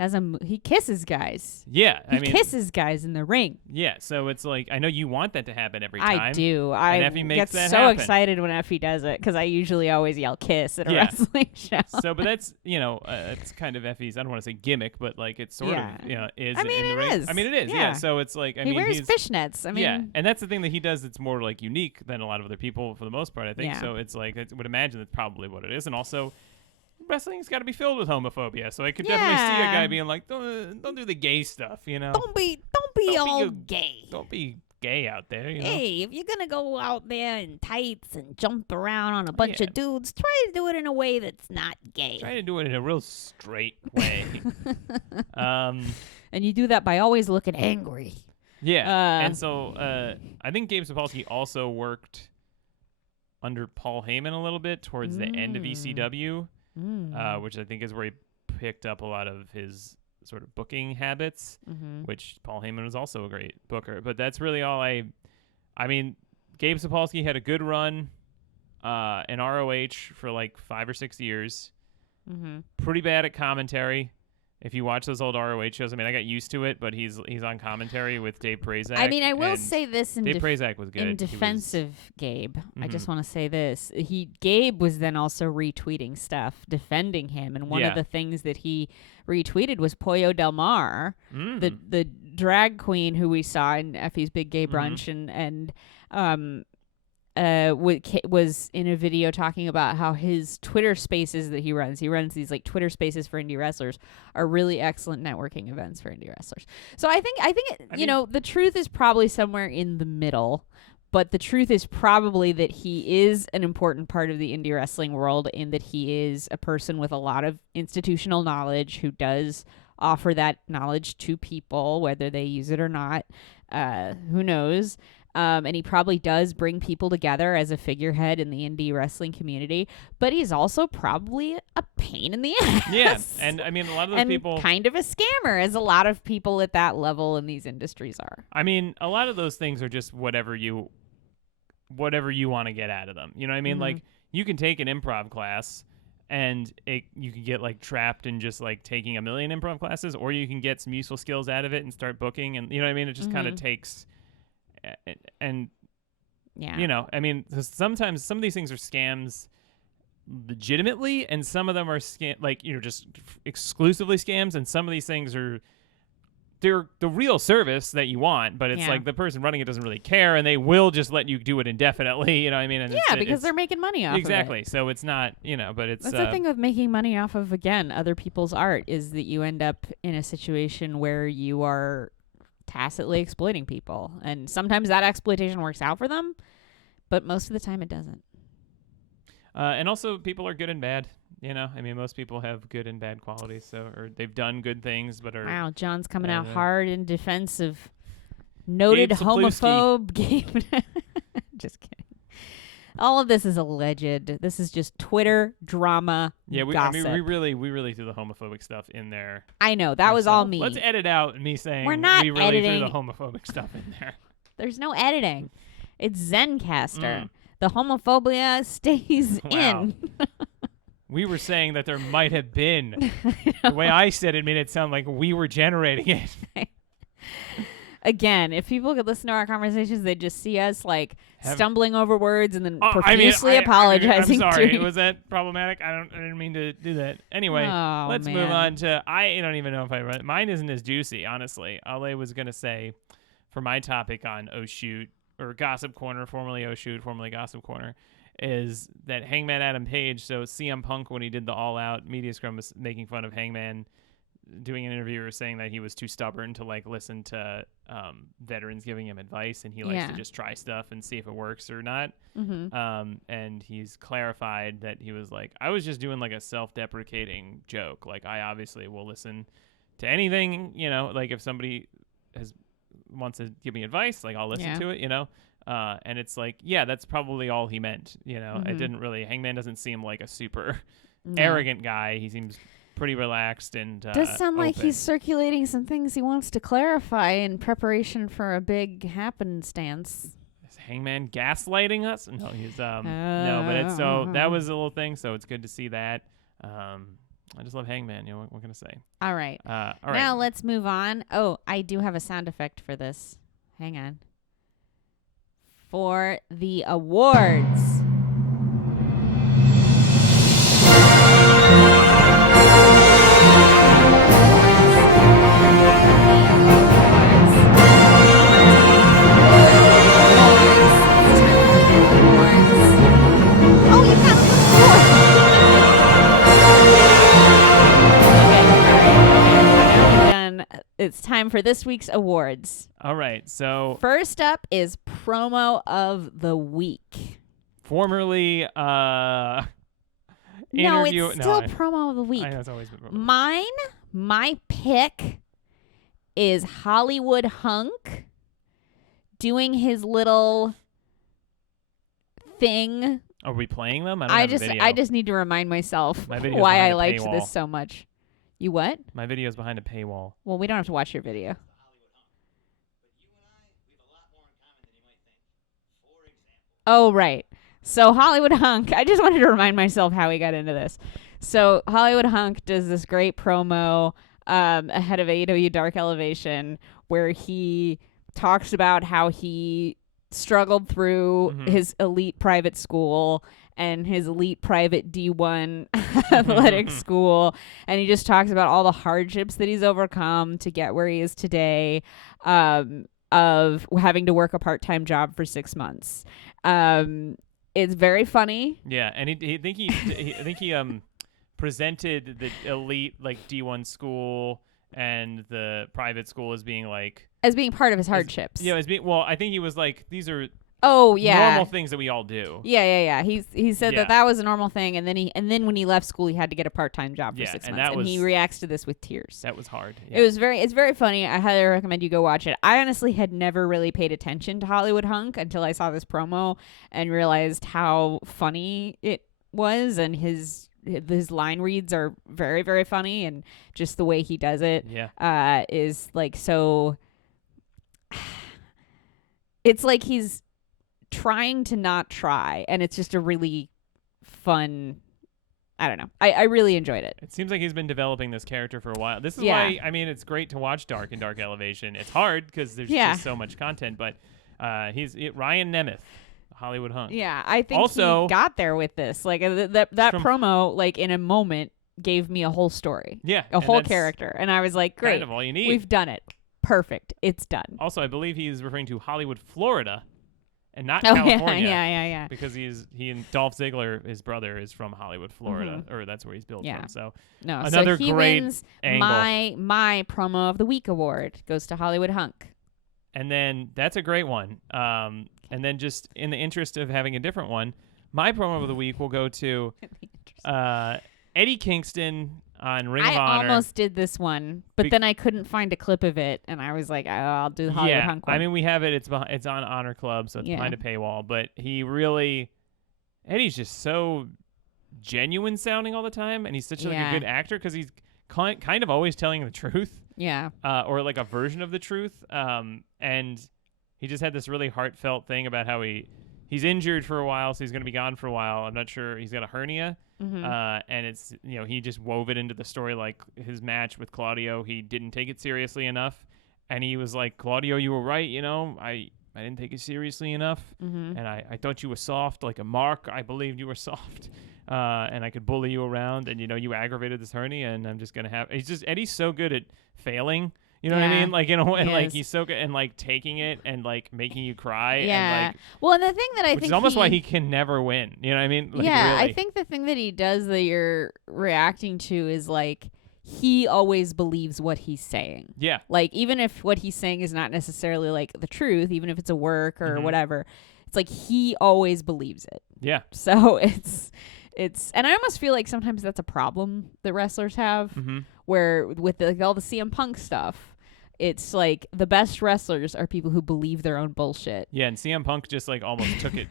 He kisses guys. Yeah, he kisses guys in the ring. Yeah, so it's like, I know you want that to happen every time. I do. I get so excited when Effie does it, because I usually always yell "kiss" at a wrestling show. So, but that's it's kind of Effie's. I don't want to say gimmick, but like it's sort of is. I mean, in the ring. is. I mean, it is. Yeah. So it's like he wears fishnets. I mean, and that's the thing that he does. That's more like unique than a lot of other people for the most part, I think. Yeah. So it's like, I would imagine that's probably what it is, and also, wrestling's got to be filled with homophobia, so I could definitely see a guy being like, don't do the gay stuff, Don't be all gay. Don't be gay out there, Hey, if you're gonna go out there in tights and jump around on a bunch of dudes, try to do it in a way that's not gay. Try to do it in a real straight way. And you do that by always looking angry. Yeah, and so I think Gabe Sapolsky also worked under Paul Heyman a little bit towards the end of ECW. Which I think is where he picked up a lot of his sort of booking habits, which Paul Heyman was also a great booker. But that's really all I mean, Gabe Sapolsky had a good run in ROH for like 5 or 6 years. Pretty bad at commentary. If you watch those old ROH shows, I mean, I got used to it, but he's on commentary with Dave Prazak. I mean, I will say this Dave Prazak was good. In defense of Gabe, I just want to say this. Gabe was then also retweeting stuff, defending him, and one of the things that he retweeted was Pollo Del Mar, the drag queen who we saw in Effie's Big Gay Brunch, and was in a video talking about how his Twitter spaces that he runs these like Twitter spaces for indie wrestlers, are really excellent networking events for indie wrestlers. So I think the truth is probably somewhere in the middle, But the truth is probably that he is an important part of the indie wrestling world in that he is a person with a lot of institutional knowledge who does offer that knowledge to people, whether they use it or not. Who knows? And he probably does bring people together as a figurehead in the indie wrestling community, but he's also probably a pain in the ass. Yeah, and I mean, a lot of those people... kind of a scammer, as a lot of people at that level in these industries are. I mean, a lot of those things are just whatever you want to get out of them. You know what I mean? Like, you can take an improv class and you can get like trapped in just like taking a million improv classes, or you can get some useful skills out of it and start booking, and you know what I mean? It just kind of takes... And you know, I mean, sometimes some of these things are scams legitimately, and some of them are just exclusively scams, and some of these things they're the real service that you want, but it's like the person running it doesn't really care, and they will just let you do it indefinitely. You know what I mean? And because they're making money off exactly. of it. So it's not, but it's that's the thing of making money off of, again, other people's art, is that you end up in a situation where you are tacitly exploiting people, and sometimes that exploitation works out for them, but most of the time it doesn't. And also, people are good and bad. You know, I mean, most people have good and bad qualities, or they've done good things, but are... Wow, John's coming out hard in defense of noted homophobe Gabe. Just kidding. All of this is alleged. This is just Twitter drama. Yeah, gossip. I mean, we really threw the homophobic stuff in there. I know, that was all me. Let's edit out me saying we're not we really editing. threw the homophobic stuff in there. There's no editing. It's Zencaster. The homophobia stays in. We were saying that there might have been. The way I said it made it sound like we were generating it. Again, if people could listen to our conversations, they'd just see us like stumbling over words and then profusely apologizing. I'm sorry. to Was that problematic? I didn't mean to do that. Anyway, let's move on to. I don't even know if I read it. Mine isn't as juicy, honestly. All I was gonna say for my topic on Oh Shoot, or Gossip Corner, formerly Oh Shoot, formerly Gossip Corner, is that Hangman Adam Page. So CM Punk, when he did the All Out media scrum, was making fun of Hangman, doing an interview saying that he was too stubborn to like listen to veterans giving him advice, and he likes to just try stuff and see if it works or not. And he's clarified that he was like, I was just doing like a self-deprecating joke. Like, I obviously will listen to anything, like if somebody wants to give me advice, like I'll listen to it, and it's like, that's probably all he meant. It didn't really, Hangman doesn't seem like a super arrogant guy. He seems pretty relaxed and does sound like open. He's circulating some things he wants to clarify in preparation for a big happenstance. Is Hangman gaslighting us? No, he's no, but it's so that was a little thing, so it's good to see that. I just love Hangman. What can I say? All right. All right. Now let's move on. Oh, I do have a sound effect for this. Hang on. For the awards. It's time for this week's awards. All right. So first up is promo of the week. Formerly No, it's still promo of the week. I know, it's always been promo. My pick is Hollywood Hunk doing his little thing. Are we playing them? I just need to remind myself why I liked this so much. You what? My video is behind a paywall. Well, we don't have to watch your video. Oh, right. So Hollywood Hunk, I just wanted to remind myself how we got into this. So Hollywood Hunk does this great promo ahead of AEW Dark Elevation where he talks about how he struggled through his elite private school and his elite private D1 athletic school. And he just talks about all the hardships that he's overcome to get where he is today, of having to work a part-time job for 6 months. It's very funny. Yeah, and I think he presented the elite like D1 school and the private school as being part of his hardships. Yeah, I think he was like, these are Oh yeah. normal things that we all do. Yeah. He said Yeah. that was a normal thing, and then when he left school, he had to get a part-time job for 6 and months, and he reacts to this with tears. That was hard. Yeah. It's very funny. I highly recommend you go watch it. I honestly had never really paid attention to Hollywood Hunk until I saw this promo and realized how funny it was, and his line reads are very, very funny, and just the way he does it is like so. It's like he's trying to not try, and it's just a really fun. I don't know. I really enjoyed it. It seems like he's been developing this character for a while. This is why, I mean, it's great to watch Dark and Dark Elevation. It's hard because there's just so much content, but Ryan Nemeth, Hollywood Hunk. Yeah, I think he got there with this. Like that promo, like in a moment, gave me a whole story. Yeah, a whole character, and I was like, great, kind of all you need. We've done it. Perfect. It's done. Also, I believe he's referring to Hollywood, Florida, and not California. Yeah. Because he and Dolph Ziggler, his brother, is from Hollywood, Florida, or that's where he's built from. So another he great wins angle. My promo of the week award goes to Hollywood Hunk. And then that's a great one. And then just in the interest of having a different one, my promo of the week will go to Eddie Kingston on Ring of Honor. I almost did this one, but then I couldn't find a clip of it, and I was like, I'll do the Hollywood Hunk one. I mean, we have it. It's on Honor Club, so it's behind a paywall. But Eddie's just so genuine sounding all the time, and he's such like a good actor because he's kind of always telling the truth. Yeah. Or like a version of the truth. And he just had this really heartfelt thing about how he's injured for a while, so he's going to be gone for a while. I'm not sure. He's got a hernia. Mm-hmm. And it's, he just wove it into the story, like his match with Claudio. He didn't take it seriously enough. And he was like, Claudio, you were right. I didn't take it seriously enough. Mm-hmm. And I thought you were soft, like a mark. I believed you were soft. And I could bully you around, and you aggravated this hernia, and I'm just going to have, Eddie's so good at failing. You know what I mean? Like, and like he's so good and like taking it and like making you cry. Yeah. And, like, well, and the thing that I which think is almost why he can never win. You know what I mean? Like, yeah, really. I think the thing that he does that you're reacting to is like he always believes what he's saying. Yeah. Like even if what he's saying is not necessarily like the truth, even if it's a work or whatever, it's like he always believes it. Yeah. So it's and I almost feel like sometimes that's a problem that wrestlers have, where with all the CM Punk stuff. It's like the best wrestlers are people who believe their own bullshit. Yeah, and CM Punk just like almost took it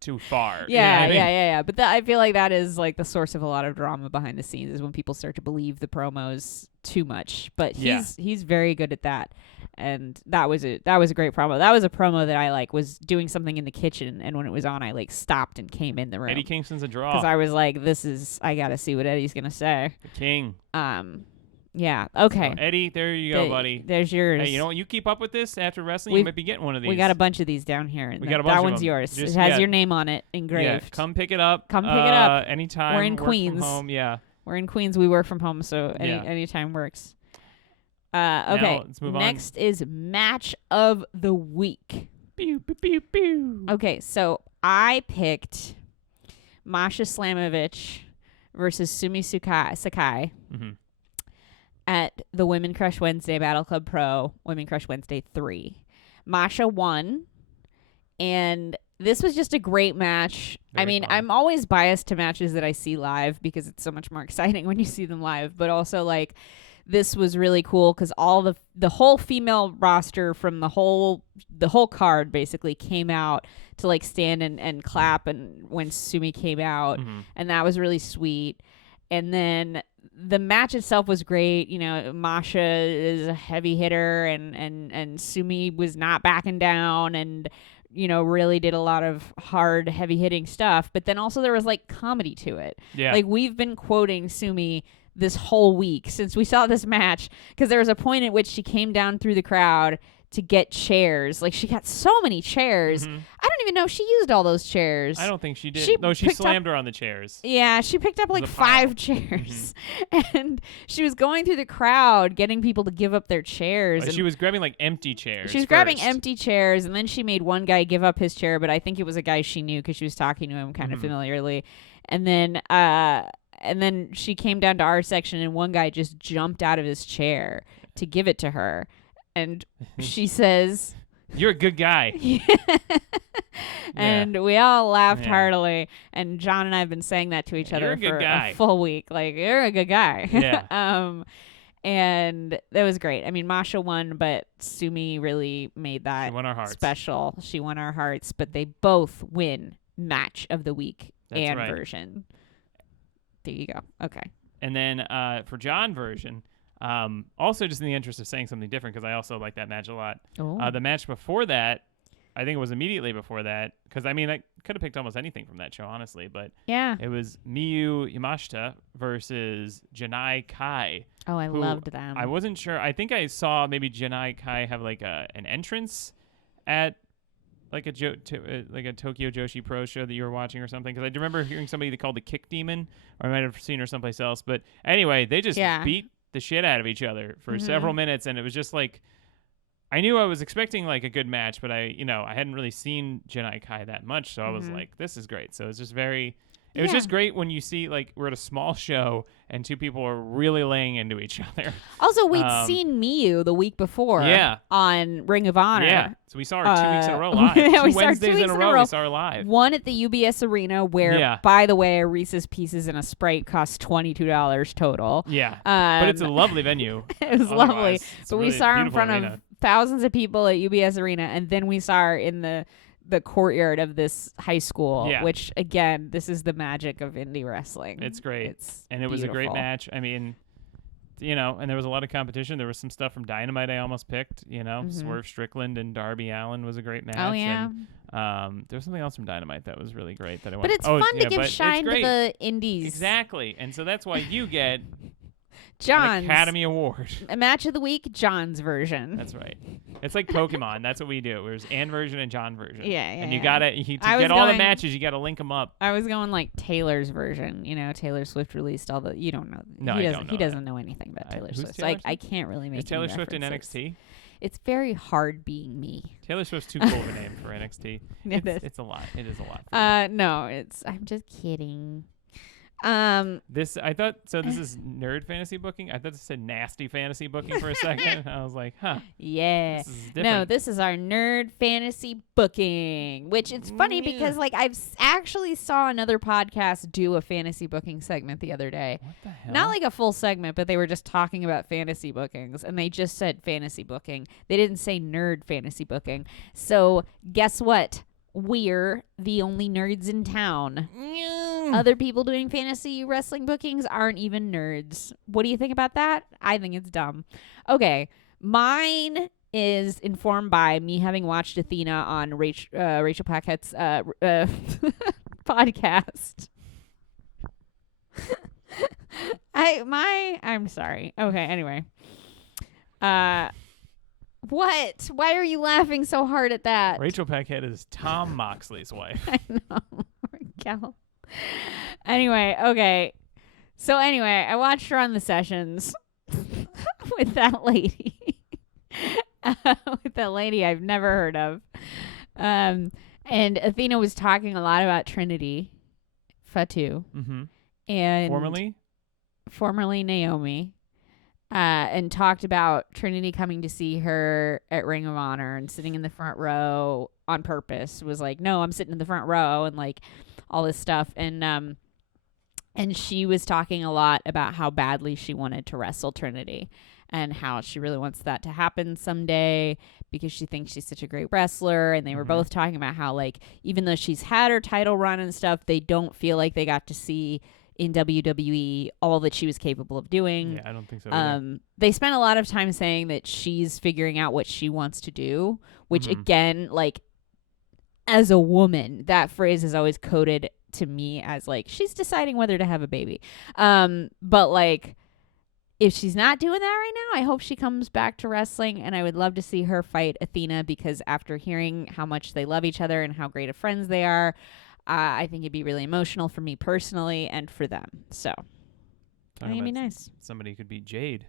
too far. Yeah, you know what I mean? But I feel like that is like the source of a lot of drama behind the scenes is when people start to believe the promos too much. But he's very good at that, and that was a great promo. That was a promo that I like was doing something in the kitchen, and when it was on, I like stopped and came in the room. Eddie Kingston's a draw because I was like, I gotta see what Eddie's gonna say. The king. Yeah. Okay. So Eddie, there you go, buddy. There's yours. Hey, you know what? You keep up with this after wrestling, you might be getting one of these. We got a bunch of these down here. We got a bunch that of one's them. yours. Just, it has your name on it engraved. Yeah, come pick it up. Come pick it up. Anytime. We're in work Queens. From home. Yeah. We're in Queens. We work from home, so anytime works. Okay. Now, let's move on. Next is match of the week. Pew, pew, pew, pew. Okay, so I picked Masha Slamovich versus Sumi Sakai. Mm-hmm. At the Women Crush Wednesday Battle Club Pro Women Crush Wednesday 3. Masha won, and this was just a great match. I mean, I'm always biased to matches that I see live because it's so much more exciting when you see them live, but also like this was really cool because all the whole female roster from the whole card basically came out to like stand and clap and when Sumi came out, and that was really sweet. And then the match itself was great. Masha is a heavy hitter, and Sumi was not backing down, and really did a lot of hard, heavy hitting stuff. But then also there was like comedy to it. Yeah. Like we've been quoting Sumi this whole week since we saw this match because there was a point at which she came down through the crowd to get chairs. Like she got so many chairs. I don't even know if she used all those chairs. I don't think she did. She slammed her on the chairs. Yeah, she picked up like 5 chairs. And she was going through the crowd getting people to give up their chairs. She was grabbing like empty chairs. She was grabbing empty chairs, and then she made one guy give up his chair, but I think it was a guy she knew because she was talking to him kind of familiarly. And then she came down to our section, and one guy just jumped out of his chair to give it to her. And she says, You're a good guy. And we all laughed Yeah. heartily. And John and I have been saying that to each You're other a good for guy. a full week. Like, you're a good guy. Yeah. And that was great. I mean, Masha won, but Sumi really made that She won our hearts. special. She won our hearts, but they both win match of the week That's and right. version. There you go. Okay. And then for John version, also just in the interest of saying something different, because I also like that match a lot. Oh. The match before that, I think it was immediately before that, because I mean, I could have picked almost anything from that show, honestly, but Yeah. it was Miyu Yamashita versus Janai Kai. Oh, I who loved them. I wasn't sure. I think I saw maybe Janai Kai have like an entrance at like a Tokyo Joshi Pro show that you were watching or something, because I remember hearing somebody that called the Kick Demon, or I might have seen her someplace else. But anyway, they just beat the shit out of each other for several minutes, and it was just like, I knew I was expecting like a good match, but I hadn't really seen Janai Kai that much, so I was like, this is great. So it's just it was just great when you see like we're at a small show and two people are really laying into each other. Also, we'd seen Miyu the week before on Ring of Honor. Yeah, so we saw her 2 weeks in a row live. Yeah, Two Wednesdays in a row we saw her live. One at the UBS Arena where, by the way, a Reese's Pieces and a Sprite cost $22 total. Yeah, but it's a lovely venue. It was lovely. But really we saw her in front arena. of thousands of people at UBS Arena, and then we saw her in the courtyard of this high school, which, again, this is the magic of indie wrestling. It's great. And it beautiful. was a great match. I mean, and there was a lot of competition. There was some stuff from Dynamite I almost picked, Swerve Strickland and Darby Allin was a great match. Oh, yeah. And, there was something else from Dynamite that was really great that I But it's fun to give shine to the indies. Exactly. And so that's why you get John's an Academy Award. A match of the week, John's version. That's right. It's like Pokemon. That's what we do. There's Ann version and John version. Yeah. And you gotta to get all the matches, you gotta link them up. I was going like Taylor's version. Taylor Swift released all the. You don't know. No, I don't know. He doesn't know anything about Taylor Swift. So I can't really make. Is Taylor Swift in references. NXT? It's very hard being me. Taylor Swift's too cool of a name for NXT. It's a lot. It is a lot. No, I'm just kidding. This is nerd fantasy booking. I thought it said nasty fantasy booking for a second. I was like, huh. Yeah. This is different. No, this is our nerd fantasy booking, which it's funny because like I've actually saw another podcast do a fantasy booking segment the other day. What the hell? Not like a full segment, but they were just talking about fantasy bookings, and they just said fantasy booking. They didn't say nerd fantasy booking. So guess what? We're the only nerds in town. Other people doing fantasy wrestling bookings aren't even nerds. What do you think about that? I think it's dumb. Okay, mine is informed by me having watched Athena on Rachel Paquette's podcast. I'm sorry. Okay, anyway. What? Why are you laughing so hard at that? Rachel Paquette is Tom Moxley's wife. I know. Gal. Anyway, okay. So anyway, I watched her on the sessions with that lady. With that lady I've never heard of. And Athena was talking a lot about Trinity Fatu. Mm-hmm. And formerly Naomi. And talked about Trinity coming to see her at Ring of Honor and sitting in the front row on purpose. Was like, no, I'm sitting in the front row, and like all this stuff. And she was talking a lot about how badly she wanted to wrestle Trinity and how she really wants that to happen someday because she thinks she's such a great wrestler. And they were both talking about how, like, even though she's had her title run and stuff, they don't feel like they got to see in WWE all that she was capable of doing. Yeah, I don't think so either. They spent a lot of time saying that she's figuring out what she wants to do, which again, like, as a woman, that phrase is always coded to me as like she's deciding whether to have a baby. But like, if she's not doing that right now, I hope she comes back to wrestling, and I would love to see her fight Athena, because after hearing how much they love each other and how great of friends they are, I think it'd be really emotional for me personally and for them. So I think it'd be nice. Somebody could be Jade.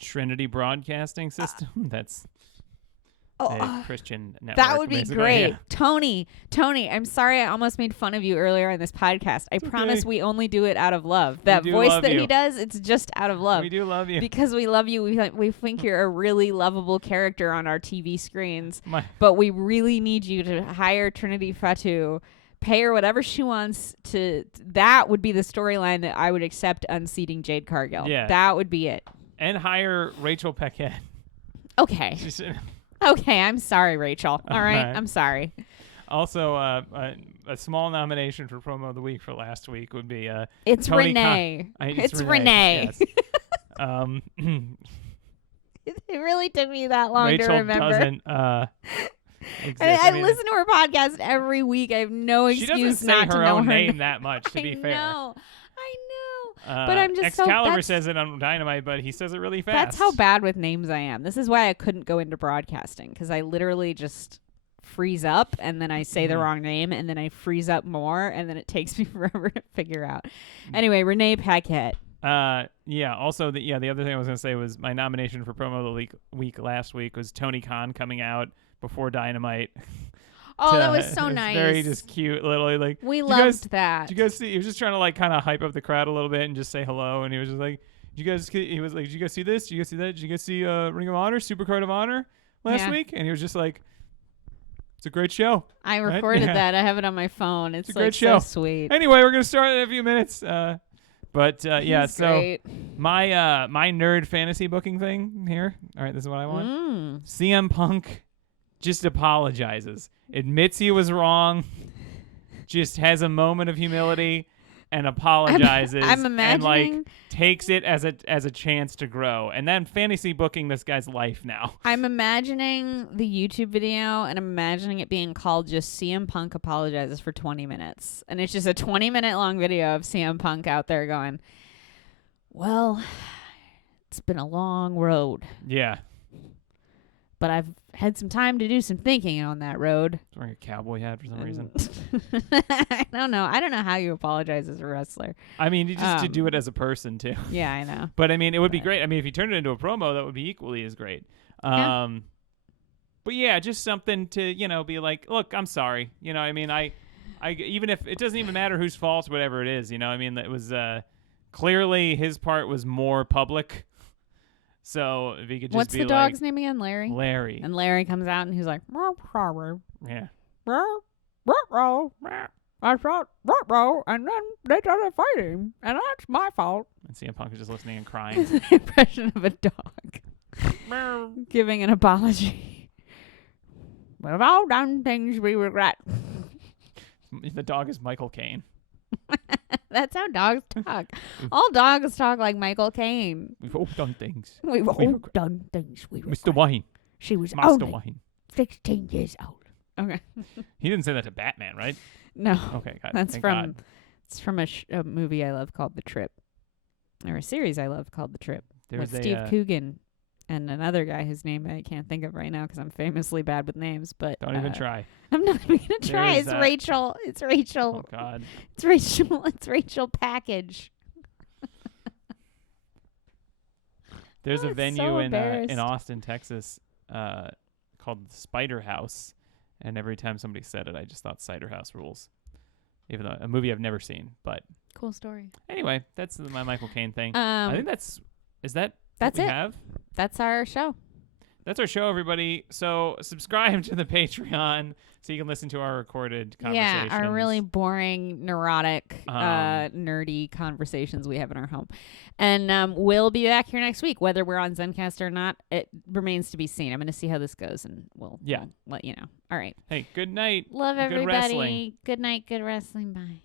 Trinity Broadcasting System. That's the Christian network. That would be basically. great. Yeah. Tony, I'm sorry I almost made fun of you earlier in this podcast. I promise we only do it out of love. That voice that he does, it's just out of love. We do love you. Because we love you. We think you're a really lovable character on our TV screens. But we really need you to hire Trinity Fatu, pay her whatever she wants to. That would be the storyline that I would accept unseating Jade Cargill. Yeah. That would be it. And hire Rachel Paquette. Okay. Okay, I'm sorry, Rachel. All right, I'm sorry. Also, a small nomination for promo of the week for last week would be it's Tony Renee. It's Renee. Yes. It really took me that long Rachel to remember. Doesn't exist. I listen to her podcast every week. I have no excuse not to know her She doesn't say her own name that much, to be fair. I know. But I'm just Excalibur says it on Dynamite, but he says it really fast. That's how bad with names I am. This is why I couldn't go into broadcasting, because I literally just freeze up and then I say the wrong name and then I freeze up more and then it takes me forever to figure out. Anyway, Renee Paquette. Yeah. Also, the other thing I was gonna say was my nomination for promo of the week last week was Tony Khan coming out before Dynamite. Oh, that was so nice. Very just cute, literally like we loved that. Did you guys see? He was just trying to like kind of hype up the crowd a little bit and just say hello. And he was just like, He was like, did you guys see this? Did you guys see that? Did you guys see Ring of Honor, Supercard of Honor last week? And he was just like, it's a great show. I recorded that. I have it on my phone. It's a great show. So sweet. Anyway, we're gonna start in a few minutes. Yeah. So great. my nerd fantasy booking thing here. All right, this is what I want. CM Punk just apologizes, admits he was wrong, just has a moment of humility and apologizes. I'm imagining, and takes it as a chance to grow. And then fantasy booking this guy's life now. I'm imagining the YouTube video and I'm imagining it being called just CM Punk apologizes for 20 minutes. And it's just a 20-minute long video of CM Punk out there going, well, it's been a long road. Yeah. But I've had some time to do some thinking on that road. He's wearing a cowboy hat for some reason. I don't know. I don't know how you apologize as a wrestler. I mean, just to do it as a person, too. Yeah, I know. But, I mean, it would be great. I mean, if you turned it into a promo, that would be equally as great. But, yeah, just something to, be like, look, I'm sorry. I mean, I even if it doesn't even matter whose fault, whatever it is, I mean, it was clearly his part was more public. So if he could just What's be the dog's name again? Larry? Larry. And Larry comes out and he's like, yeah. I thought, and then they started fighting, and that's my fault. And CM Punk is just listening and crying. It's an impression of a dog giving an apology. We've all done things we regret. The dog is Michael Caine. That's how dogs talk. All dogs talk like Michael Caine. We've all done things. We've all done things we regret. Mr. Wayne. She was Master only Wayne. 16 years old. Okay. He didn't say that to Batman, right? No. Okay, God. That's Thank from God. It's from a movie I love called The Trip, or a series I love called The Trip, with Steve Coogan and another guy whose name I can't think of right now because I'm famously bad with names. But don't even try. I'm not even gonna try. It's Rachel. It's Rachel. Oh God. It's Rachel. It's Rachel Package. There's a venue in Austin, Texas, called Spider House, and every time somebody said it, I just thought Cider House rules. Even though a movie I've never seen, but cool story. Anyway, that's my Michael Caine thing. I think that's it. That's our show. That's our show, everybody. So subscribe to the Patreon so you can listen to our recorded conversations. Yeah, our really boring, neurotic, nerdy conversations we have in our home. And we'll be back here next week. Whether we're on Zencast or not, it remains to be seen. I'm going to see how this goes, and we'll let you know. All right. Hey, good night. Love everybody. Good wrestling. Good night. Good wrestling. Bye.